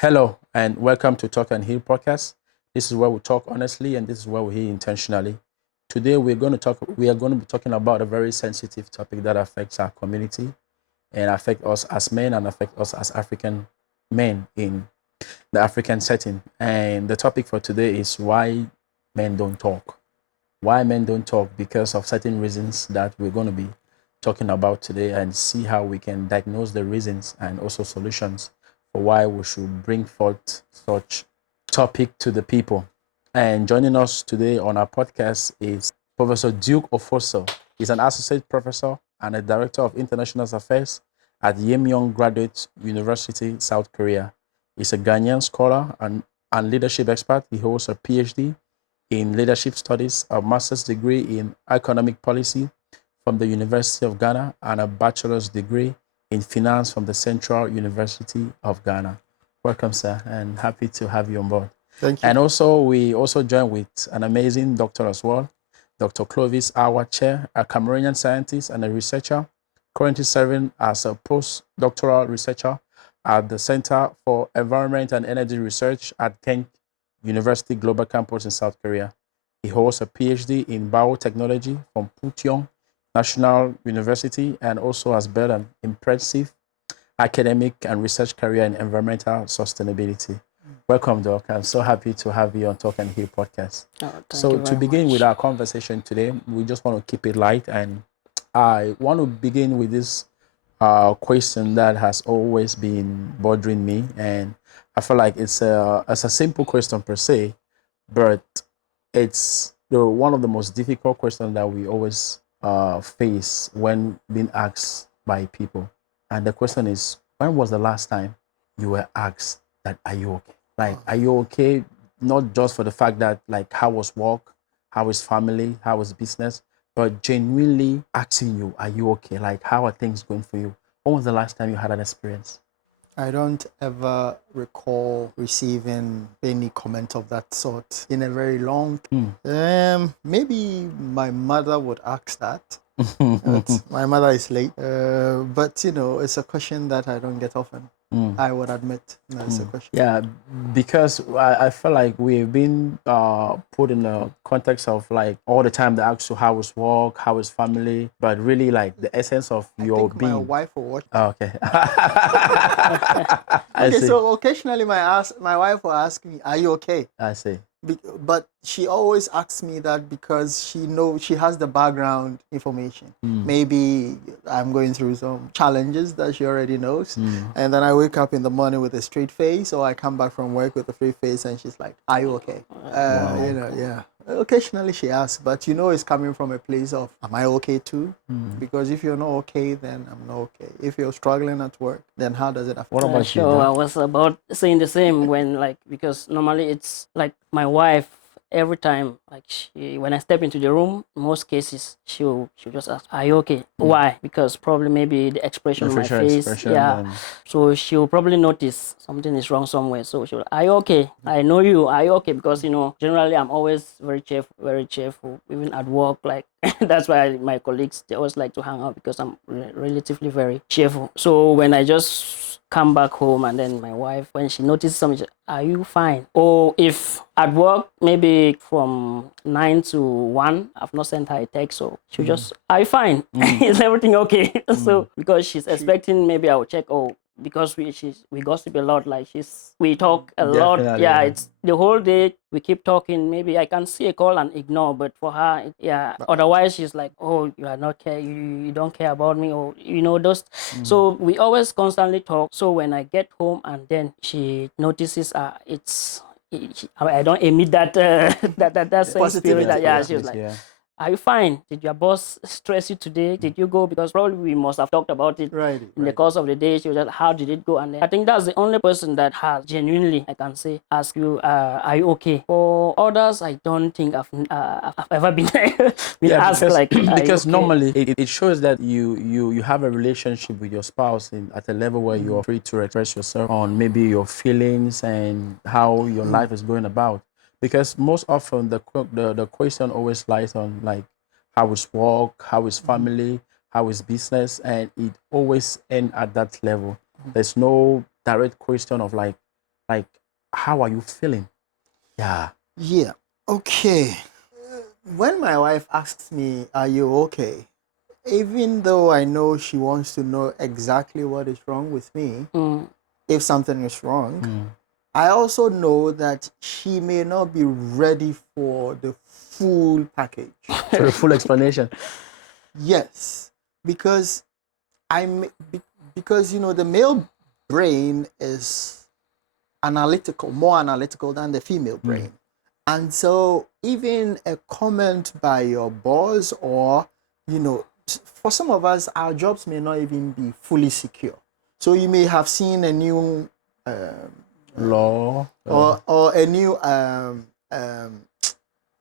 Hello, and welcome to Talk and Heal podcast. This is where we talk honestly, and this is where we heal intentionally. Today, we're going to talk. We are going to be talking about a very sensitive topic that affects our community and affect us as men and affect us as African men in the African setting. And the topic for today is why men don't talk. Why men don't talk because of certain reasons that we're going to be talking about today and see how we can diagnose the reasons and also solutions for why we should bring forth such topic to the people. And joining us today on our podcast is Professor Duke Ofoso. He's an associate professor and a director of international affairs at Yimyong Graduate University, South Korea. He's a Ghanaian scholar and leadership expert. He holds a PhD in leadership studies, a master's degree in economic policy from the University of Ghana, and a bachelor's degree in finance from the Central University of Ghana. Welcome, sir, and happy to have you on board. Thank you. And also, we also join with an amazing doctor as well, Dr. Clovis Awa Chair, a Cameroonian scientist and a researcher, currently serving as a postdoctoral researcher at the Center for Environment and Energy Research at Kent University Global Campus in South Korea. He holds a PhD in biotechnology from Pucheong National University and also has built an impressive academic and research career in environmental sustainability. Welcome, Doc. I'm so happy to have you on Talk and Heal podcast. So to begin with our conversation today, we just want to keep it light, and I want to begin with this question that has always been bothering me, and I feel like it's a simple question per se, but it's one of the most difficult questions that we always face when being asked by people. And the question is, when was the last time you were asked that, are you okay? Like, are you okay? Not just for the fact that, like, how was work, how is family, how is business, but genuinely asking you, are you okay? Like, how are things going for you? When was the last time you had an experience? I don't ever recall receiving any comment of that sort in a very long time. Maybe my mother would ask that. But my mother is late. But it's a question that I don't get often. I would admit that's a question. Yeah, because I feel like we've been put in the context of like all the time they ask you how is work, how is family, but really like the essence of I your think my being. wife will watch. Oh, okay. I Okay, see. so occasionally my wife will ask me, "Are you okay?" I see. But she always asks me that because she has the background information. Maybe I'm going through some challenges that she already knows, and then I wake up in the morning with a straight face, or I come back from work with a free face, and she's like, "Are you okay?" Yeah. Occasionally she asks, but it's coming from a place of, "Am I okay too?" Because if you're not okay, then I'm not okay. If you're struggling at work, then how does it affect? What about you, Sure, I Doc? was about saying the same when because normally it's like my wife every time when I step into the room, most cases she'll just ask, "Are you okay?" Why? Because probably maybe the expression The on my facial face, expression. yeah. So she'll probably notice something is wrong somewhere. So she'll, "Are you okay? I know you. Are you okay?" Because generally I'm always very cheerful, even at work. Like that's why my colleagues, they always like to hang out because I'm relatively very cheerful. So when I just come back home and then my wife, when she notices something, "Are you fine?" Or if at work, maybe from 9 to 1, I've not sent her a text, so she'll just, "Are you fine? Is everything okay?" So because she's expecting maybe I'll check, because we gossip a lot, like we talk a lot. Definitely, Yeah, yeah. it's the whole day we keep talking. Maybe I can see a call and ignore, but for her, otherwise she's like, "Oh, you are not care, you don't care about me," or those. So we always constantly talk. So when I get home and then she notices, I don't emit that that same spirit. Positivity, Yeah, yeah. she was like, Yeah. "Are you fine? Did your boss stress you today? Did you go?" Because probably we must have talked about it Right. in the course of the day. She was like, "How did it go?" And then I think that's the only person that has genuinely, I can say, ask you, "Are you okay?" For others, I don't think I've ever been asked because like, "Are you because okay?" normally it shows that you have a relationship with your spouse at a level where you are free to express yourself on maybe your feelings and how your life is going about. Because most often the question always lies on like how is work, how is family, how is business, and it always end at that level. There's no direct question of like Like, how are you feeling? Yeah. Yeah. Okay. When my wife asks me, "Are you okay?" Even though I know she wants to know exactly what is wrong with me, if something is wrong, I also know that she may not be ready for the full package. For the full explanation. Yes, because because the male brain is analytical, more analytical than the female brain. And so even a comment by your boss or, for some of us, our jobs may not even be fully secure. So you may have seen a new Law. or a new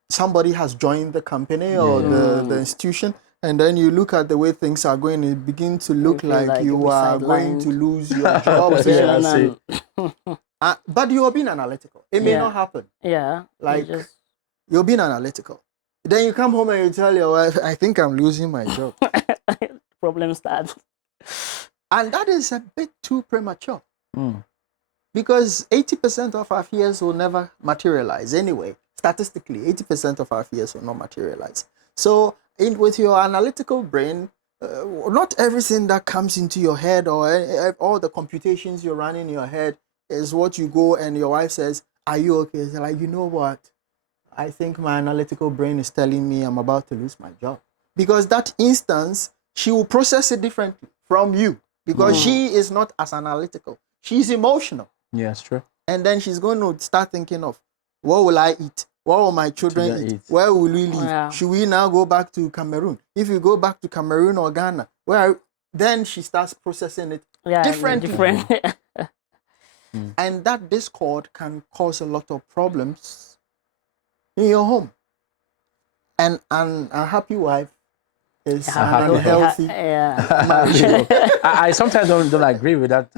somebody has joined the company or the institution, and then you look at the way things are going, it begins to look feel like like you'll you be are going sidelined. to lose your job Yeah, there. I see. But you are being analytical. It may Yeah. not happen. Yeah. Like, just you're being analytical. Then you come home and you tell your wife, "I think I'm losing my job." problem starts. And that is a bit too premature. Mm. Because 80% of our fears will never materialize anyway. Statistically, 80% of our fears will not materialize. So, with your analytical brain, not everything that comes into your head or all the computations you run in your head is what you go and your wife says, "Are you okay?" It's like, you know what? I think my analytical brain is telling me I'm about to lose my job. Because that instance, she will process it differently from you. Because she is not as analytical. She's emotional. Yeah, it's true. And then she's going to start thinking of, what will I eat? What will my children Children eat? eat. Where will we live? Yeah. Should we now go back to Cameroon? If you go back to Cameroon or Ghana, then she starts processing it Yeah. differently. Different. And that discord can cause a lot of problems in your home. And a happy wife is happy an home. unhealthy. Yeah. I sometimes don't agree with that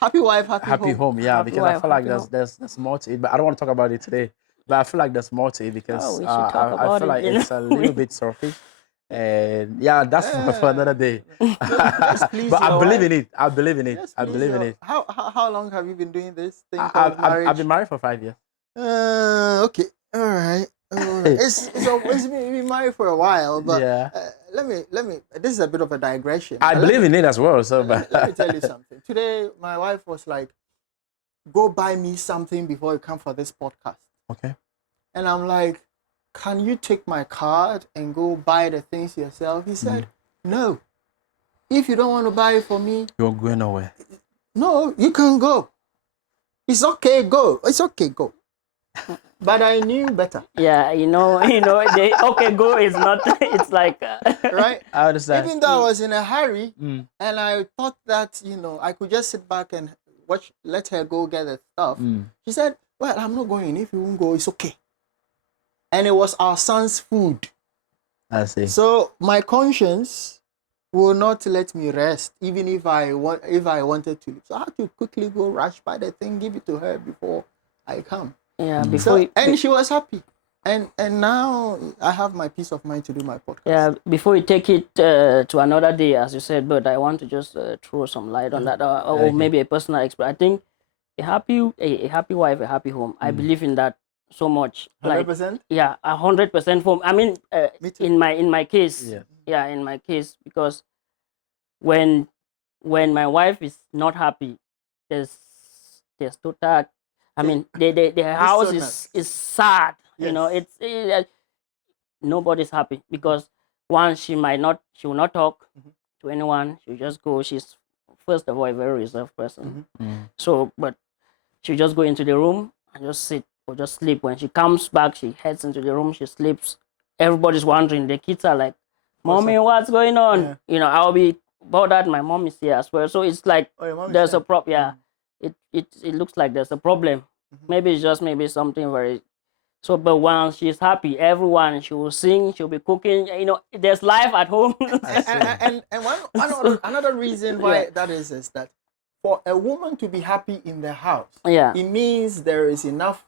Happy wife, happy home. Yeah, Happy because I wife, feel like happy there's more to it, but I don't want to talk about it today. But I feel like there's more to it because we should talk I about feel it, like you it's know. a little bit surface. And yeah, that's for another day. Just please But I your believe wife. in it. I believe in it. Yes, I please, believe in it. How long have you been doing this thing called marriage? I've been married for 5 years. Okay, all right. It's been married for a while, but Yeah. let me. This is a bit of a digression. I believe in it as well. So, Let me tell you something. Today, my wife was like, "Go buy me something before you come for this podcast." Okay. And I'm like, "Can you take my card and go buy the things yourself?" He said, "No. If you don't want to buy it for me, You're going nowhere. no, you can go. It's okay, go. It's okay, go." But I knew better, Yeah, the okay go is not. It's like right? I understand. Even though I was in a hurry, Mm. and I thought that I could just sit back and watch, let her go get the stuff. She said, "Well, I'm not going. If you won't go, it's okay." And it was our son's food. I see. So my conscience will not let me rest, even if I wanted to. So I had to quickly go rush by the thing, give it to her before I come. yeah. And she was happy. And now I have my peace of mind to do my podcast. Yeah, before you take it to another day, as you said, but I want to just throw some light on that, or maybe a personal experience. I think a happy wife, a happy home. I believe in that so much. 100%? Yeah, 100% for. I mean, Me too. in my case, Yeah. in my case, because when my wife is not happy, there's total. I mean, the house is sad. Yes. It's nobody's happy because one, she will not talk to anyone. She'll just go. She's first of all a very reserved person. So, but she'll just go into the room and just sit or just sleep. When she comes back, she heads into the room. She sleeps. Everybody's wondering. The kids are like, "Mommy, what's going on?" Yeah. I'll be bothered. My mom is here as well. So it's like Your mom is there's there? a problem. Yeah, it looks like there's a problem. Maybe it's just something very. So, but when she's happy, everyone, she will sing, she'll be cooking. There's life at home. And another reason why that is that for a woman to be happy in the house, Yeah. it means there is enough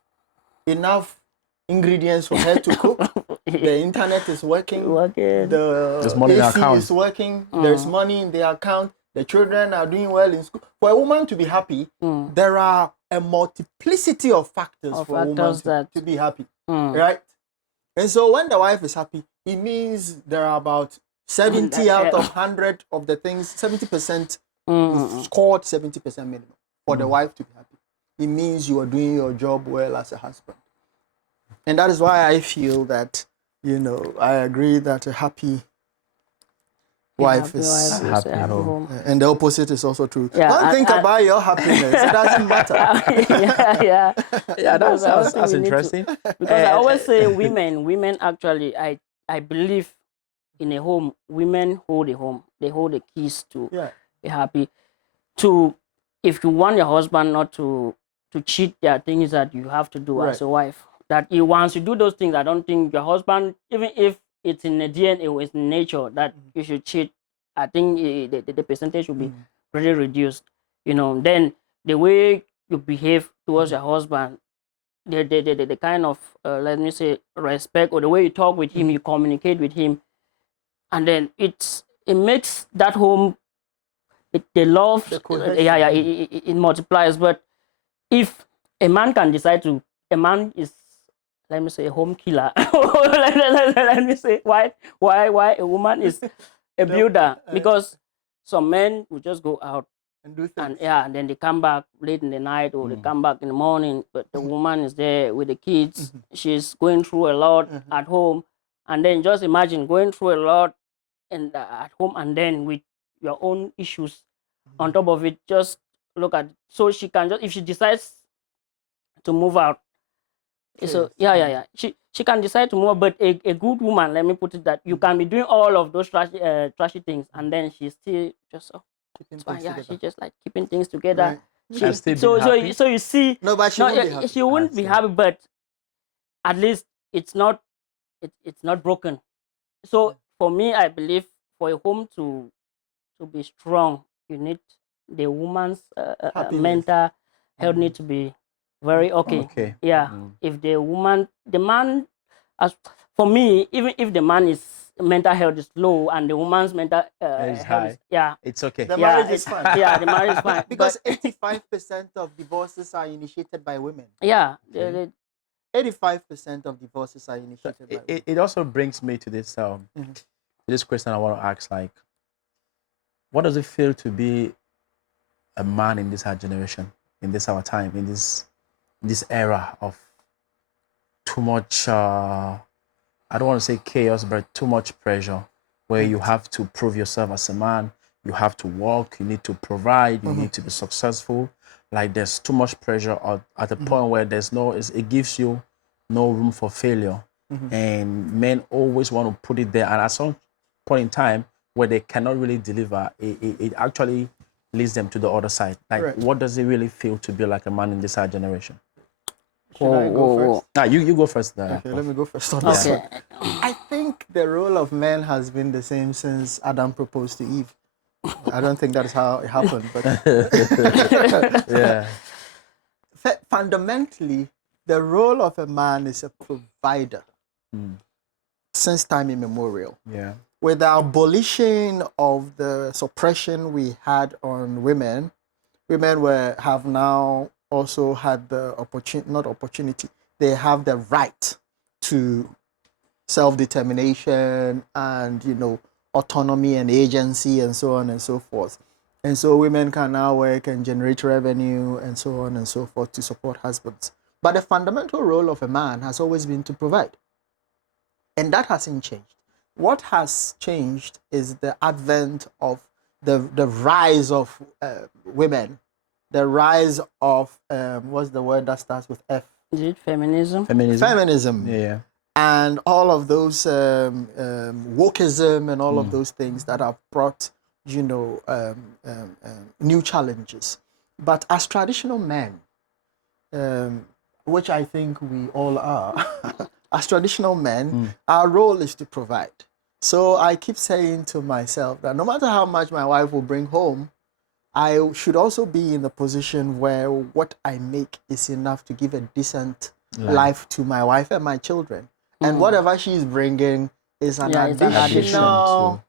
ingredients for her to cook. The internet is working. The There's money in the AC account. is working. There's money in the account. The children are doing well in school. For a woman to be happy, there are a multiplicity of factors Of for a woman factors to be happy, Mm. right? And so when the wife is happy, it means there are about 70 out of 100 of the things, 70%, you've scored 70% minimum for the wife to be happy. It means you are doing your job well as a husband. And that is why I feel that, I agree that a happy wife is a happy happy home. home. and the opposite is also true. Yeah, Don't think about your happiness. It doesn't matter. yeah. Yeah, Because I also that's think we need to- interesting. Because I always say women actually, I believe in a home, women hold a home. They hold the keys to Yeah. be happy. If you want your husband not to cheat, there are things that you have to do as Right. a wife. That once you do those things, I don't think your husband, even if it's in the DNA or it's in nature that you should cheat, I think the percentage will be pretty reduced. Then the way you behave towards your husband, the kind of let me say respect, or the way you talk with him, you communicate with him, and then it makes that home, the love, The cohesion. it multiplies. But if a man is, let me say, a home killer, let me say, why a woman is a builder, because some men will just go out And do things. and then they come back late in the night, or they come back in the morning, but the woman is there with the kids. She's going through a lot at home, and then just imagine going through a lot at home, and then with your own issues on top of it. Just look at, so she can just, if she decides to move out, so yeah, she can decide to move out. But a good woman, let me put it that, you can be doing all of those trashy things, and then she's still just Keeping it's fine. things Yeah, together. she's just like keeping things together. Right. And still be happy? So you see, No, but she won't be happy. she wouldn't be happy, but at least it's not broken. So for me, I believe for a home to be strong, you need the woman's Happiness. mental health need to be very okay. Okay. Yeah. If the man, as for me, even if the man is mental health is low and the woman's mental It's health high. is, yeah, It's okay. The yeah, marriage is it's- fine. yeah, the marriage is fine. Because But 85% of divorces are initiated by women. yeah, Okay. 85% of divorces are initiated by women. It also brings me to this this question I want to ask, like, what does it feel to be a man in this our generation, in this our time, in this era of too much I don't want to say chaos, but too much pressure, where you have to prove yourself as a man, you have to work, you need to provide, you need to be successful. Like, there's too much pressure at the point where it gives you no room for failure. And men always want to put it there. And at some point in time where they cannot really deliver, it actually leads them to the other side. Like, Right. what does it really feel to be like a man in this our generation? Should I go first? You go first. Okay, let me go first on this okay, one. I think the role of men has been the same since Adam proposed to Eve. I don't think that's how it happened, but Yeah. fundamentally, the role of a man is a provider since time immemorial. Yeah. With the abolition of the suppression we had on women, have now also had the opportunity, they have the right to self-determination and autonomy and agency and so on and so forth. And so women can now work and generate revenue and so on and so forth to support husbands. But the fundamental role of a man has always been to provide. And that hasn't changed. What has changed is the advent of the rise of women, the rise of, what's the word that starts with F? is it feminism? Feminism. Yeah. And all of those wokeism and all of those things that have brought, new challenges. But as traditional men, which I think we all are, as traditional men, our role is to provide. So I keep saying to myself that no matter how much my wife will bring home, I should also be in the position where what I make is enough to give a decent life to my wife and my children. And whatever she's bringing is an Yeah, it's an additional,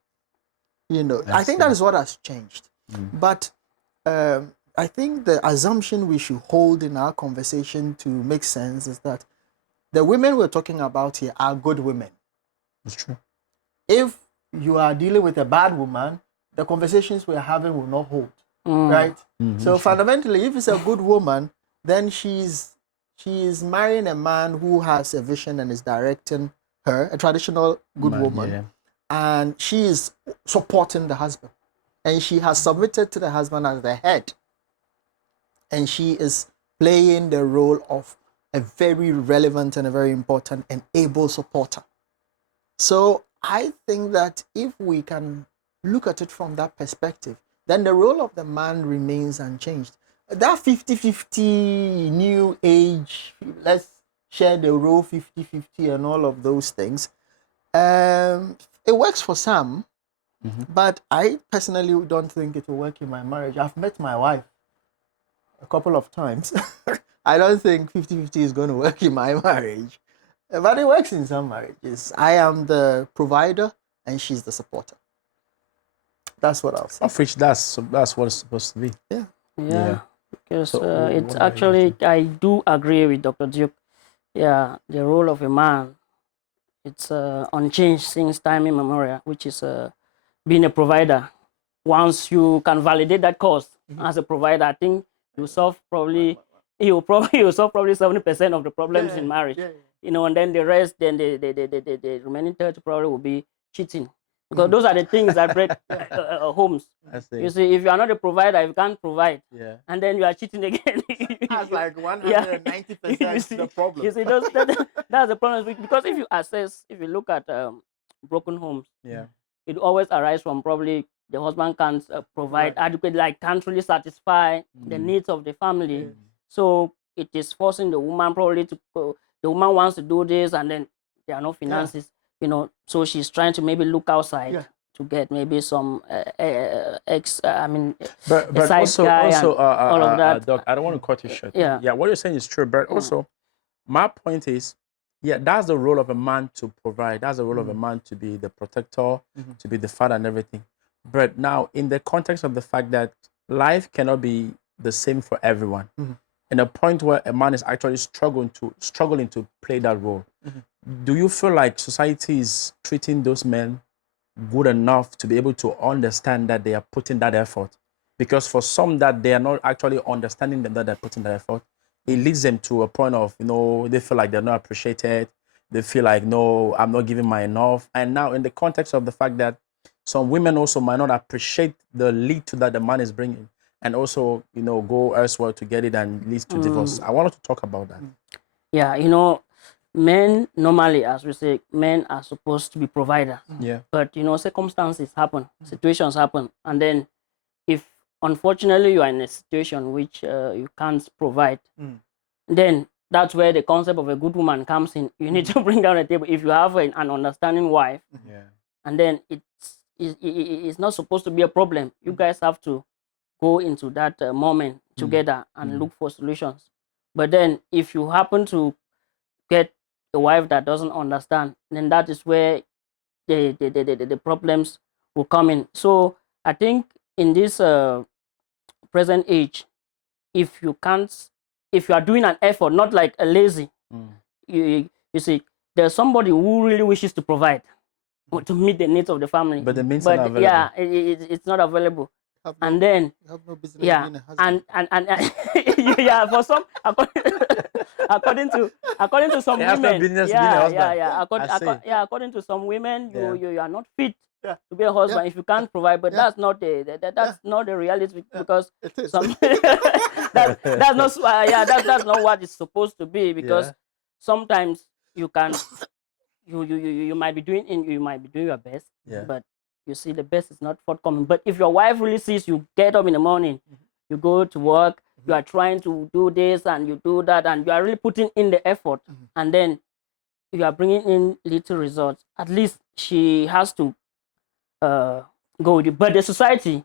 I think that is what has changed. But I think the assumption we should hold in our conversation to make sense is that the women we're talking about here are good women. It's true. If you are dealing with a bad woman, the conversations we're having will not hold, right? So fundamentally, if it's a good woman, then she's marrying a man who has a vision and is directing her, a traditional good woman, Yeah. and she is supporting the husband, and she has submitted to the husband as the head, and she is playing the role of a very relevant and a very important and able supporter. So I think that if we can look at it from that perspective, then the role of the man remains unchanged. That 50-50 new age, let's share the role 50-50 and all of those things, it works for some, but I personally don't think it will work in my marriage. I've met my wife a couple of times. I don't think 50-50 is going to work in my marriage. But it works in some marriages. I am the provider and she's the supporter. That's what I'll say. Of which that's what it's supposed to be. Yeah. Yeah, because So, it's what about you, actually, I do agree with Dr. Duke. Yeah, the role of a man, it's unchanged since time immemorial, which is being a provider. Once you can validate that cause as a provider, I think you solve probably you solve probably 70% of the problems in marriage. You know, and then the rest, then the remaining 30 probably will be cheating, because those are the things that break homes. I see. You see, if you are not a provider, if you can't provide, Yeah. and then you are cheating again. That's like Yeah. 190% the problem. You see, that's the problem. Because if you look at broken homes, Yeah. it always arises from probably the husband can't provide adequate, like can't really satisfy the needs of the family. So it is forcing the woman probably to the woman wants to do this, and then there are no finances, you know, so she's trying to maybe look outside to get maybe some But side also guy also and all of that. Doc, I don't want to cut you short. Yeah. Yeah, what you're saying is true, but also my point is, yeah, that's the role of a man to provide. That's the role of a man to be the protector, to be the father and everything. But now, in the context of the fact that life cannot be the same for everyone, in a point where a man is actually struggling to play that role, do you feel like society is treating those men good enough to be able to understand that they are putting that effort? Because for some that they are not actually understanding that they're putting that effort, it leads them to a point of, they feel like they're not appreciated. They feel like, no, I'm not giving my enough. And now in the context of the fact that some women also might not appreciate the lead to that the man is bringing, and also, go elsewhere to get it and leads to divorce. I wanted to talk about that. Yeah, men normally, as we say, men are supposed to be providers. Yeah. But circumstances happen, situations happen, and then if unfortunately you are in a situation which you can't provide, then that's where the concept of a good woman comes in. You need to bring down the table. If you have an understanding wife, and then it's not supposed to be a problem. You guys have to go into that moment together and look for solutions. But then if you happen to get a wife that doesn't understand, then that is where the problems will come in. So I think in this present age, if you are doing an effort, not like a lazy, you see, there's somebody who really wishes to provide to meet the needs of the family. But the means are not available. Yeah, it's not available. And then You have no business yeah, being a husband. and yeah, for some, according to some It has no women, business being a husband. according to some women, you are not fit Yeah. to be a husband Yeah. if you can't provide. But Yeah. that's not not the reality, because It is. some that's not what it's supposed to be, because sometimes you can you might be doing your best, but you see the best is not forthcoming. But if your wife really sees you get up in the morning, you go to work, you are trying to do this and you do that, and you are really putting in the effort, and then you are bringing in little results, at least she has to go with you. But the society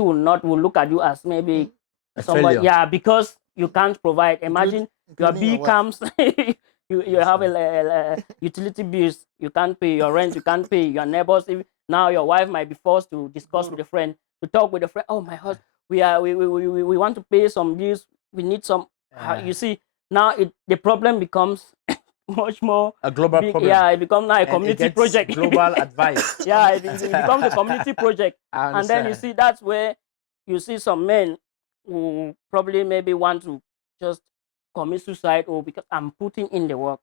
will look at you as maybe A somebody, failure. because you can't provide. Imagine your including your bill wife. comes, you have a utility bills, you can't pay your rent, you can't pay your neighbors. Now your wife might be forced to discuss with a friend, to talk with a friend. Oh, my husband, we want to pay some bills. We need some. You see, now the problem becomes much more A global big. problem. Yeah, it becomes now a And it community gets project. global advice. Yeah, it becomes a community project. I And then you understand. see that's where you see some men who probably maybe want to just commit suicide, or because I'm putting in the work,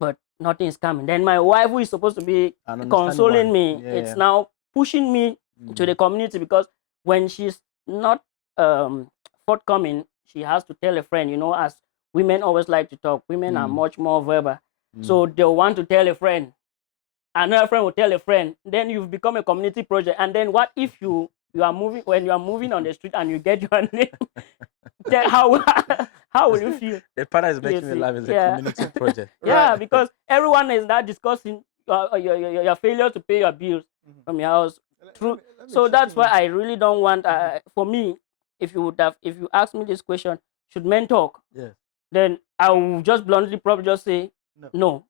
but nothing is coming. Then my wife, who is supposed to be An understanding consoling one. me, Yeah. it's now pushing me to the community, because when she's not forthcoming, she has to tell a friend. You know, as women always like to talk, women are much more verbal. So they'll want to tell a friend, another friend will tell a friend, then you've become a community project. And then what if you are moving, when you are moving on the street and you get your name? Then how will you feel? The partner is making me see, laugh. It's a yeah. community project. Yeah, Right. because everyone is now discussing your failure to pay your bills from your house. True. Let me So chip that's in. why I really don't want. For me, if you ask me this question, should men talk? Yes. Then I will just bluntly probably just say No. no.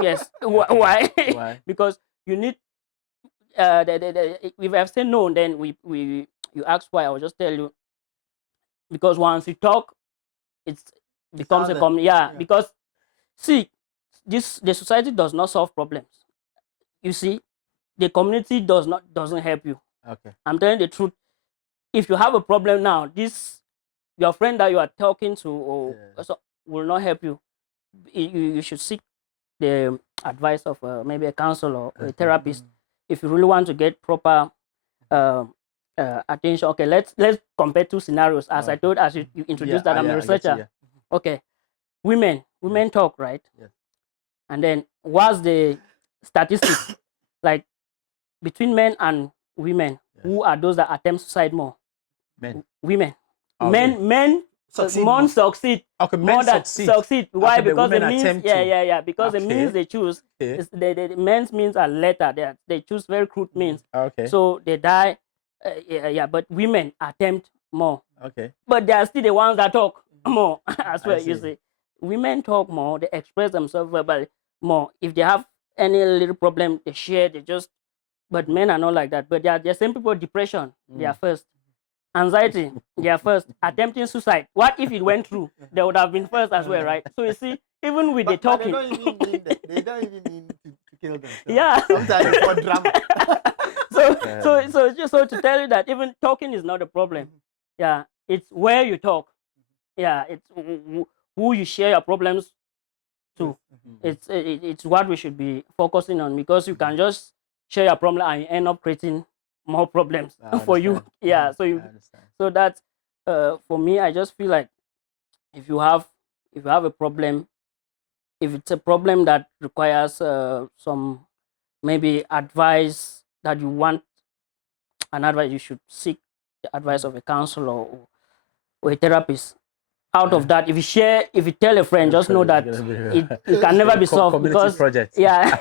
Yes. Okay. Why? Why? Because you need. If I've said no, then you ask why. I will just tell you. Because once you talk, it becomes a out there. common. Yeah. Yeah. Because see, the society does not solve problems. You see, the community doesn't help you. Okay. I'm telling the truth. If you have a problem now, your friend that you are talking to or so will not help you. You should seek the advice of maybe a counselor or a therapist if you really want to get proper attention. Okay, let's compare two scenarios. As I told, as you introduced that I'm a researcher. Okay, women talk, right? Yes. And then what's the statistics like between men and women? Who are those that attempt suicide more? Men. Women. Oh, Men Succeed more more. succeed. Okay, More men that succeed. Why? Okay, the Because the women means, attempt to. because the means they choose, Okay. is the men's means are later. They choose very crude means. Okay. So they die. But women attempt more. Okay. But they are still the ones that talk more as well. You see. see, women talk more. They express themselves verbally more. If they have any little problem, they share. They just. But men are not like that. But they are the same people. Depression, they are first. Anxiety, they are first. Attempting suicide. What if it went through? They would have been first as well, right? So you see, even with the But talking, they don't even mean that. They don't even mean to kill themselves. Yeah. Sometimes it's for drama. so to tell you that even talking is not a problem. Yeah, it's where you talk. Yeah, it's who you share your problems to. It's what we should be focusing on, because you can just share your problem and you end up creating more problems for you. Yeah, so I understand. so that's for me. I just feel like if you have a problem, if it's a problem that requires some maybe advice that you want an advice, you should seek the advice of a counselor or a therapist. Out of that, if you tell a friend, just know that it can never be solved, because project. yeah,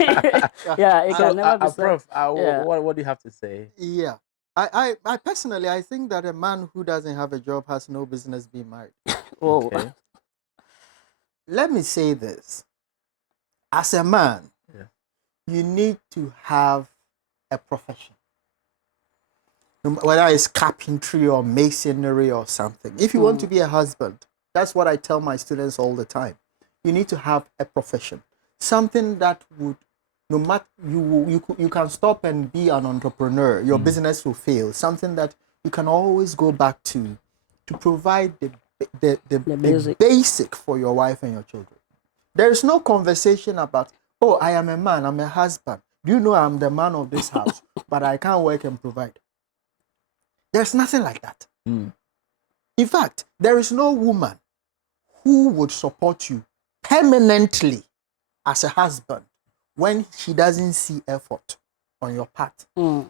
yeah, it So, can never be solved. Prof, Yeah. what do you have to say? Yeah. I personally, I think that a man who doesn't have a job has no business being married. Oh, Okay. Let me say this. As a man, you need to have a profession. Whether it's carpentry or masonry or something. If you want to be a husband, that's what I tell my students all the time. You need to have a profession. Something that would, no matter, you can stop and be an entrepreneur. Your business will fail. Something that you can always go back to provide the basic for your wife and your children. There is no conversation about, oh, I am a man, I'm a husband. Do you know I'm the man of this house, but I can't work and provide? There's nothing like that. In fact, there is no woman who would support you permanently as a husband when she doesn't see effort on your part.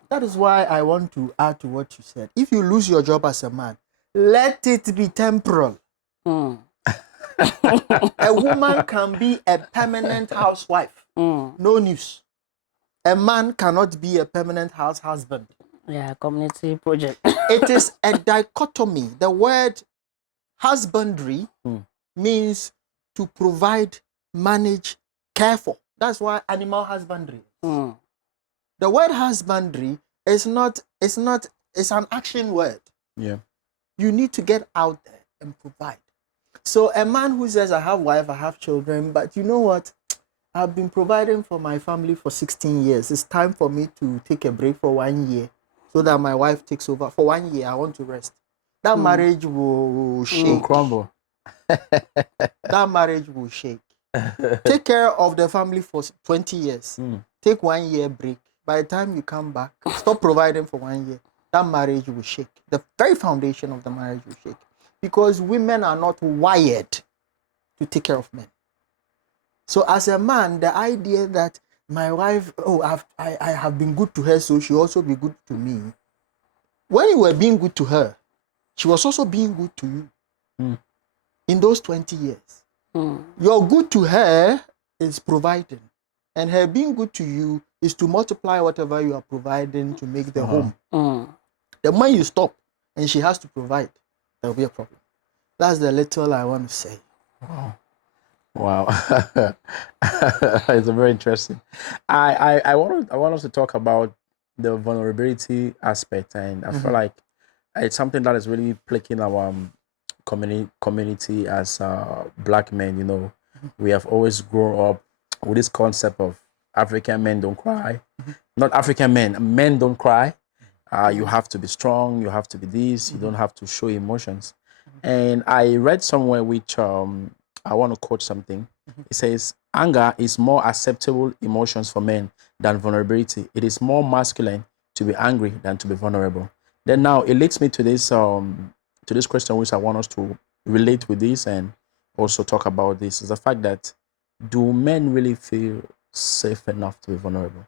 That is why I want to add to what you said. If you lose your job as a man, let it be temporal. A woman can be a permanent housewife. No news. A man cannot be a permanent house husband. Yeah, community project. It is a dichotomy. The word husbandry means to provide, manage, care for. That's why animal husbandry. The word husbandry is not, it's an action word. Yeah. You need to get out there and provide. So a man who says, I have wife, I have children, but you know what? I've been providing for my family for 16 years. It's time for me to take a break for 1 year so that my wife takes over. For 1 year, I want to rest. That marriage will shake. Will crumble. That marriage will shake. Take care of the family for 20 years. Take 1 year break. By the time you come back, stop providing for 1 year. That marriage will shake. The very foundation of the marriage will shake. Because women are not wired to take care of men. So as a man, the idea that my wife, I have been good to her, so she also be good to me. When you were being good to her, she was also being good to you. In those 20 years. Your good to her is providing. And her being good to you is to multiply whatever you are providing to make the home. The moment you stop and she has to provide, there will be a problem. That's the little I want to say. Wow. It's very interesting. I want us to talk about the vulnerability aspect, and I feel like it's something that is really plaguing our community as black men. You know, we have always grown up with this concept of African men don't cry. Not African men don't cry. You have to be strong, you have to be this, you don't have to show emotions. And I read somewhere which I want to quote something. It says, anger is more acceptable emotions for men than vulnerability. It is more masculine to be angry than to be vulnerable. Then now it leads me to this question which I want us to relate with this and also talk about this, is the fact that, do men really feel safe enough to be vulnerable?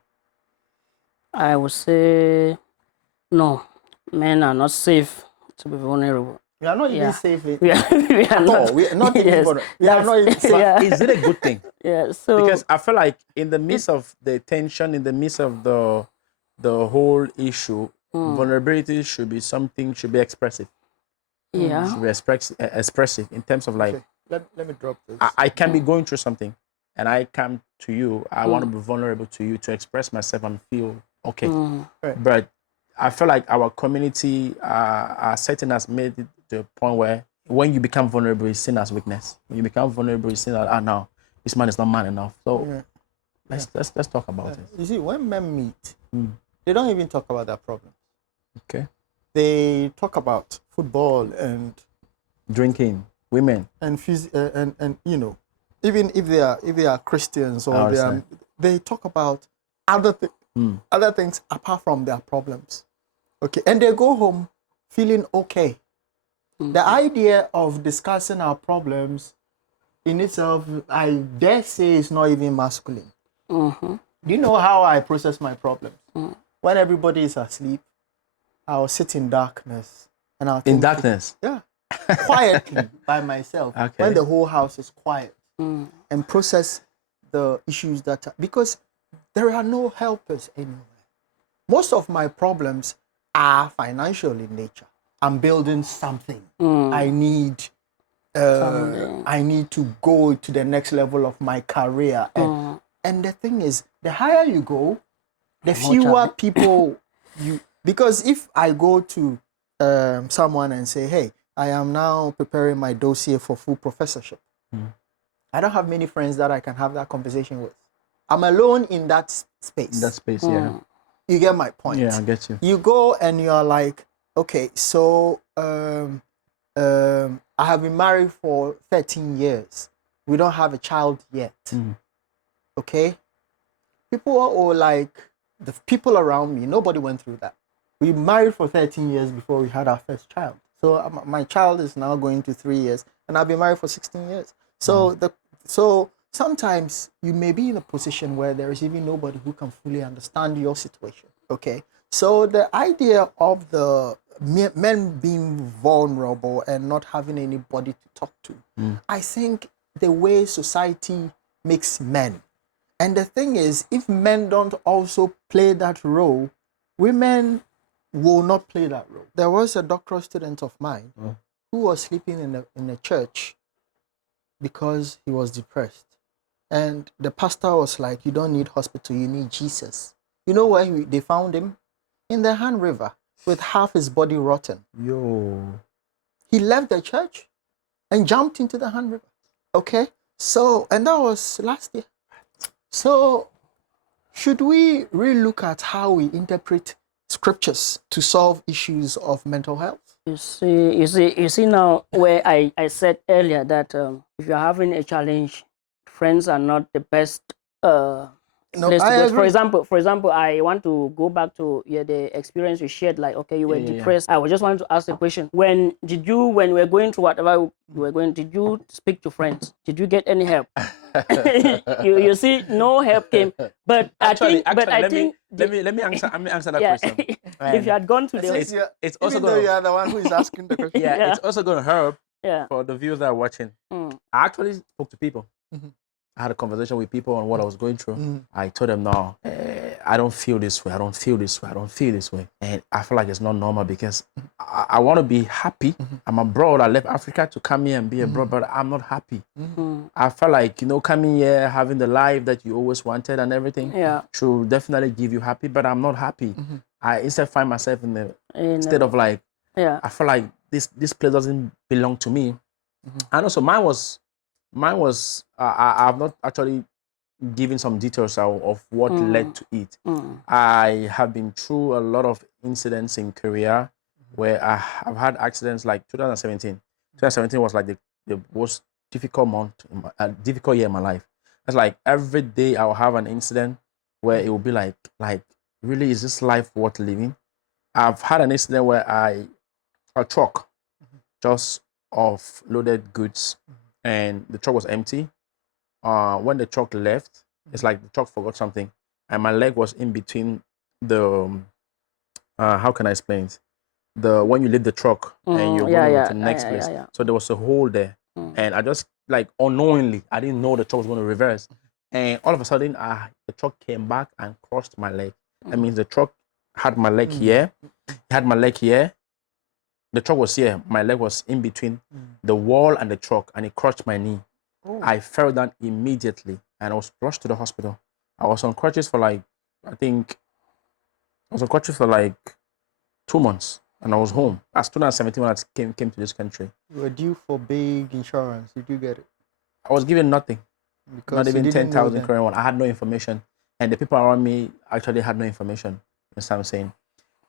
I would say no. Men are not safe to be vulnerable. We are not even Yeah. safe. We are not. We are not even Yes. vulnerable. We are not even safe. Yeah. Is it a good thing? Yeah. So Because I feel like in the midst of the tension, in the midst of the whole issue, vulnerability should be expressive. yeah. Should be expressive in terms of like, Okay, let me drop this. I can be going through something and I come to you, I want to be vulnerable to you to express myself and feel okay. Right. But I feel like our community, our setting has made it to a point where when you become vulnerable, it's seen as weakness. When you become vulnerable, it's seen as, no, this man is not man enough. So let's talk about it. You see, when men meet, they don't even talk about their problems. Okay. They talk about football and Drinking, women. and you know, even if they are Christians or they talk about other things apart from their problems. Okay, and they go home feeling okay. The idea of discussing our problems in itself, I dare say, is not even masculine. Do you know how I process my problems? When everybody is asleep, I'll sit in darkness and I'll think, Darkness. yeah, quietly by myself. Okay. When the whole house is quiet, and process the issues because there are no helpers anywhere. Most of my problems are financial in nature. I'm building something. I need to go to the next level of my career. And the thing is, the higher you go, the fewer people because if I go to someone and say, hey, I am now preparing my dossier for full professorship, I don't have many friends that I can have that conversation with. I'm alone in that space. In that space, yeah. You get my point. Yeah, I get you. You go and you're like, okay, so I have been married for 13 years. We don't have a child yet. Okay? People are like, the people around me, nobody went through that. We married for 13 years before we had our first child. So my child is now going to 3 years, and I've been married for 16 years. So so sometimes you may be in a position where there is even nobody who can fully understand your situation. Okay? So the idea of the men being vulnerable and not having anybody to talk to, I think the way society makes men. And the thing is, if men don't also play that role, women will not play that role. There was a doctoral student of mine who was sleeping in a church because he was depressed. And the pastor was like, you don't need hospital, you need Jesus. You know where they found him? In the Han River, with half his body rotten. Yo. he left the church and jumped into the Han River. Okay? So, and that was last year. So, should we really look at how we interpret scriptures to solve issues of mental health? You see now where I said earlier that if you're having a challenge, friends are not the best No, place to I go. agree. For example, I want to go back to the experience you shared. Like, okay, you were Yeah. depressed. I was just wanted to ask a question. When we were going through whatever you were going, did you speak to friends? Did you get any help? you see, no help came. But I think let me answer that yeah, question. if you had gone to Since the It's also even though gonna you are the one who is asking the question. yeah, Yeah. it's also gonna help yeah. for the viewers that are watching. Mm. I actually spoke to people. Mhm. I had a conversation with people on what I was going through. Mhm. I told them, no, I don't feel this way. I don't feel this way. I don't feel this way. And I feel like it's not normal because I want to be happy. I'm abroad. I left Africa to come here and be abroad, but I'm not happy. Mm. I felt like, coming here, having the life that you always wanted and everything Yeah. should definitely give you happy, but I'm not happy. I instead find myself in the In state of like, yeah. I feel like this place doesn't belong to me. And also mine was I've not actually given some details of what led to it. I have been through a lot of incidents in Korea where I've had accidents like 2017. 2017 was like the most difficult difficult year in my life. It's like every day I'll have an incident where it will be like really, is this life worth living? I've had an incident where a truck just offloaded goods and the truck was empty. When the truck left, it's like the truck forgot something, and my leg was in between the. How can I explain it? When you leave the truck and you're going to the next place, so there was a hole there, and I just like unknowingly, I didn't know the truck was going to reverse, and all of a sudden, the truck came back and crossed my leg. That means the truck had my leg here, had my leg here. The truck was here. My leg was in between the wall and the truck, and it crushed my knee. I fell down immediately, and I was rushed to the hospital. I was on crutches for like, I think, I was on crutches for like 2 months, and I was home. As 2017 when I came to this country. You were due for big insurance. Did you get it? I was given nothing, Because not you even didn't know 10,000 them. Korean won. I had no information, and the people around me actually had no information. You know what I'm saying?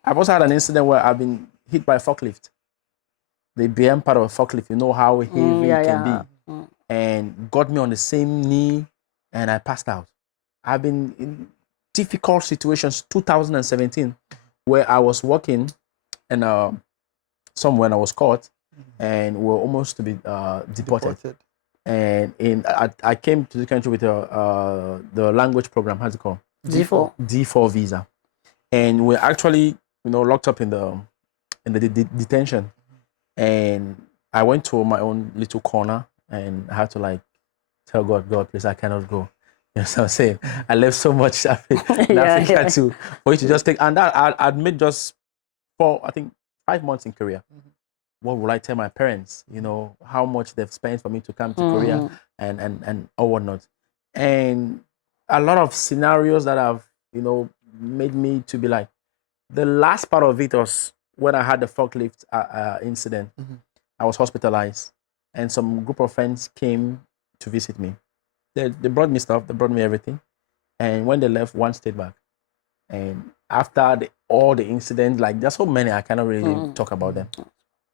I've also had an incident where I've been hit by a forklift. The BM part of a forklift, you know how heavy it can be. And got me on the same knee, and I passed out. I've been in difficult situations. 2017, where I was working and somewhere and I was caught, and we were almost to be deported. And I came to the country with the language program. How's it called? D4 visa, and we're actually locked up in the detention. And I went to my own little corner, and I had to like tell God, please, I cannot go. You know what I'm saying? I left so much in Africa for you to just take. And that I'd made just 5 months in Korea. What will I tell my parents? How much they've spent for me to come to Korea and or whatnot. And a lot of scenarios that have made me to be like, the last part of it was when I had the forklift incident. I was hospitalized, and some group of friends came to visit me. They brought me stuff, they brought me everything. And when they left, one stayed back. And after all the incidents, like there's so many, I cannot really talk about them.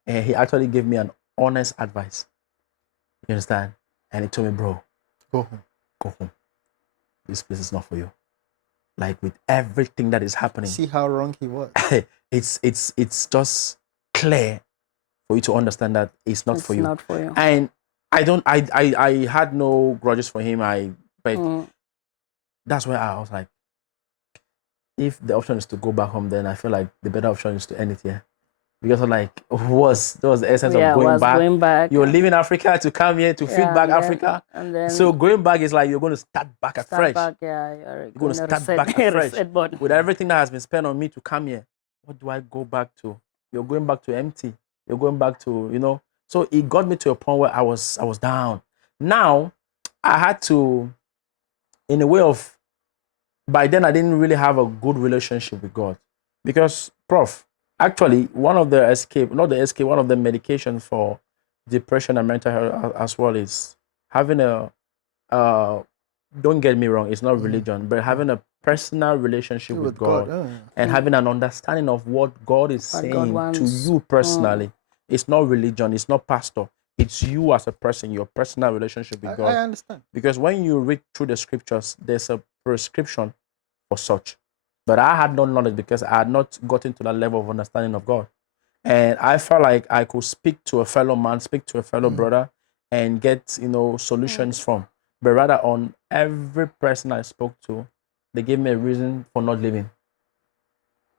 And he actually gave me an honest advice. You understand? And he told me, bro, go home. Go home. This place is not for you. Like with everything that is happening. See how wrong he was. it's just clear for you to understand that it's not for you. Not for you. And I had no grudges for him. But that's where I was like, if the option is to go back home, then I feel like the better option is to end it here. Because that was the essence of going back. You're leaving Africa to come here to feed back Africa. And then so going back is like you're going to start back afresh. You're going to start back afresh. With everything that has been spent on me to come here, what do I go back to? You're going back to empty. You're going back to, So it got me to a point where I was down. Now, I had to, in a way of, by then I didn't really have a good relationship with God. Because, Prof, Actually, one of the one of the medications for depression and mental health as well is having a, uh, don't get me wrong, it's not religion, but having a personal relationship with With God. God and having an understanding of what God is What God saying to wants. you personally. It's not religion, it's not pastor. It's you as a person, your personal relationship with I God. understand. Because when you read through the scriptures, there's a prescription for such. But I had no knowledge because I had not gotten to that level of understanding of God. And I felt like I could speak to a fellow man, speak to a fellow brother, and get, solutions from. But rather on every person I spoke to, they gave me a reason for not living.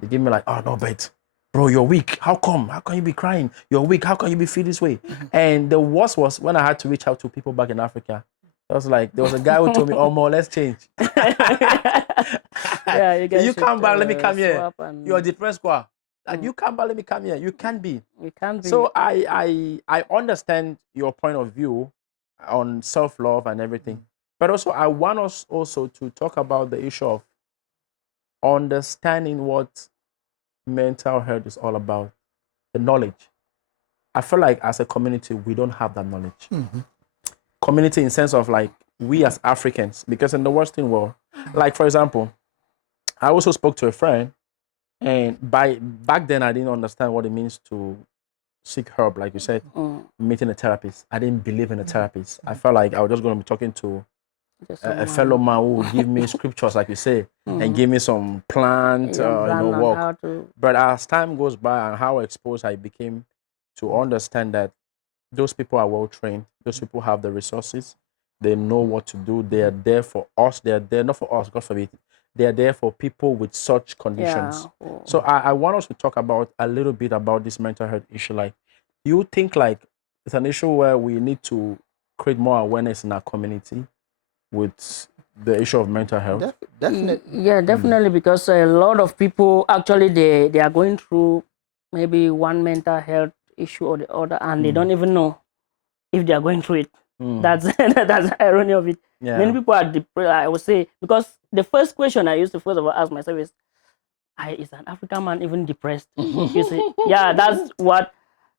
They gave me like, oh no, but bro, you're weak. How come? How can you be crying? You're weak. How can you be feel this way? And the worst was when I had to reach out to people back in Africa. I was like, there was a guy who told me, oh, more, let's change. Yeah, you guys You come should, back, let me come here. swap and You're depressed, quoi. Like, you come back, let me come here. You can't be. you can't be. So I understand your point of view on self-love and everything. But also I want us also to talk about the issue of understanding what mental health is all about, the knowledge. I feel like as a community, we don't have that knowledge. Community in sense of like we as Africans, because in the Western world, like for example, I also spoke to a friend, and back then I didn't understand what it means to seek help, like you said, meeting a therapist. I didn't believe in a therapist. I felt like I was just going to be talking to Just a someone fellow man who would give me scriptures, like you say, and give me some plant, plan on work. how to. But as time goes by and how exposed I became to understand that those people are well trained, those people have the resources, they know what to do, they are there for us, they are there not for us, God forbid, they are there for people with such conditions. Yeah. So I want us to talk about a little bit about this mental health issue. Like, you think like it's an issue where we need to create more awareness in our community with the issue of mental health? Definitely. Yeah, definitely, because a lot of people actually they are going through maybe one mental health issue or the other, and they don't even know if they are going through it. That's that's the irony of it. Yeah. Many people are depressed. I would say, because the first question I used to first of all ask myself is, is an African man even depressed? You see, yeah, that's what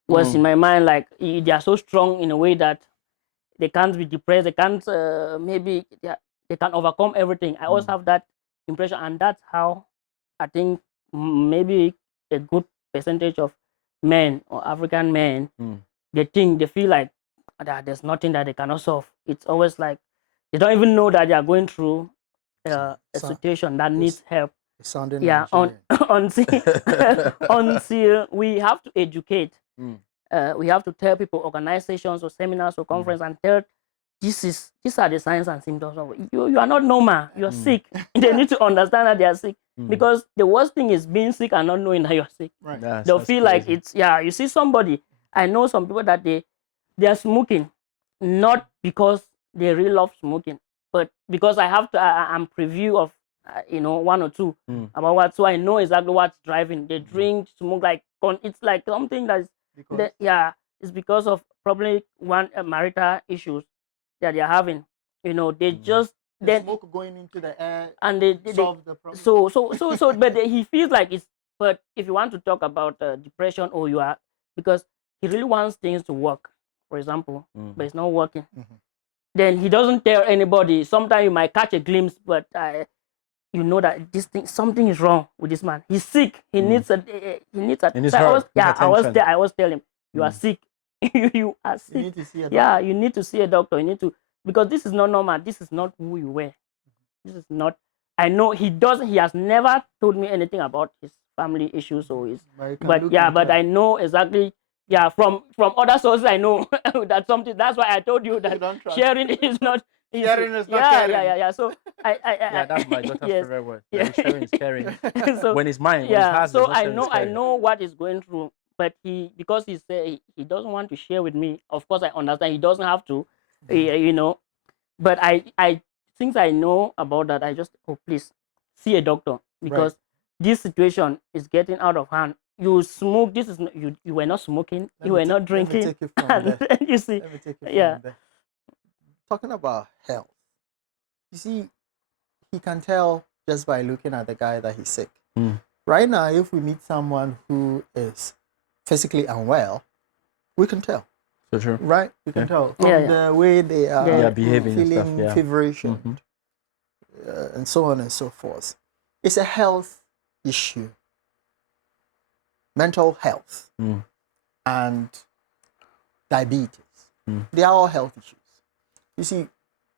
was in my mind. Like, they are so strong in a way that they can't be depressed. They can't maybe they can overcome everything. I always have that impression, and that's how I think maybe a good percentage of men or African men they feel like that there's nothing that they cannot solve. It's always like they don't even know that they are going through a situation that needs help. Sounding Yeah, Nigerian. until we have to educate. We have to tell people, organizations or seminars or conference, and tell these are the signs and symptoms of you are not normal, you're sick. They need to understand that they are sick, because the worst thing is being sick and not knowing that you're sick. Right. They'll feel like it's, you see somebody, I know some people that they are smoking not because they really love smoking, but because I'm preview of one or two about what, so I know exactly what's driving. They drink, smoke, like it's like something that's it's because of probably one marital issues that they're having. They just then smoke going into the air and they solve the problem. so but he feels like it's, but if you want to talk about depression, or you are, because he really wants things to work, for example, but it's not working, then he doesn't tell anybody. Sometimes you might catch a glimpse, but you know that this thing, something is wrong with this man. He's sick. He needs a so I always tell him, you are sick. You are sick. You need to see a doctor. Yeah, you need to see a doctor. You need to, because this is not normal. This is not who you were. This is not. I know he doesn't. He has never told me anything about his family issues or his. But I know exactly. Yeah, from other sources I know that something. That's why I told you that sharing is not. Sharing is not caring. Yeah. So yeah, that's my daughter's favorite word. Yeah. Sharing is caring. So, when it's mine, yeah. when it's hers, So there's no sharing is I caring. know what he's going through, but because he said he doesn't want to share with me. Of course, I understand he doesn't have to, But I things I know about that, I just, please see a doctor, because this situation is getting out of hand. You smoke. This is you were not smoking. You were not drinking. Let me take it from there. You see, Let me take it Yeah. from there. Talking about health, you see, he can tell just by looking at the guy that he's sick. Right now, if we meet someone who is physically unwell, we can tell. So true. Right? We can Yeah. tell from Yeah, yeah. the way they are Yeah, behaving and stuff, feeling yeah. feverish Mhm. and so on and so forth. It's a health issue. Mental health Mm. and diabetes. Mm. They are all health issues. You see,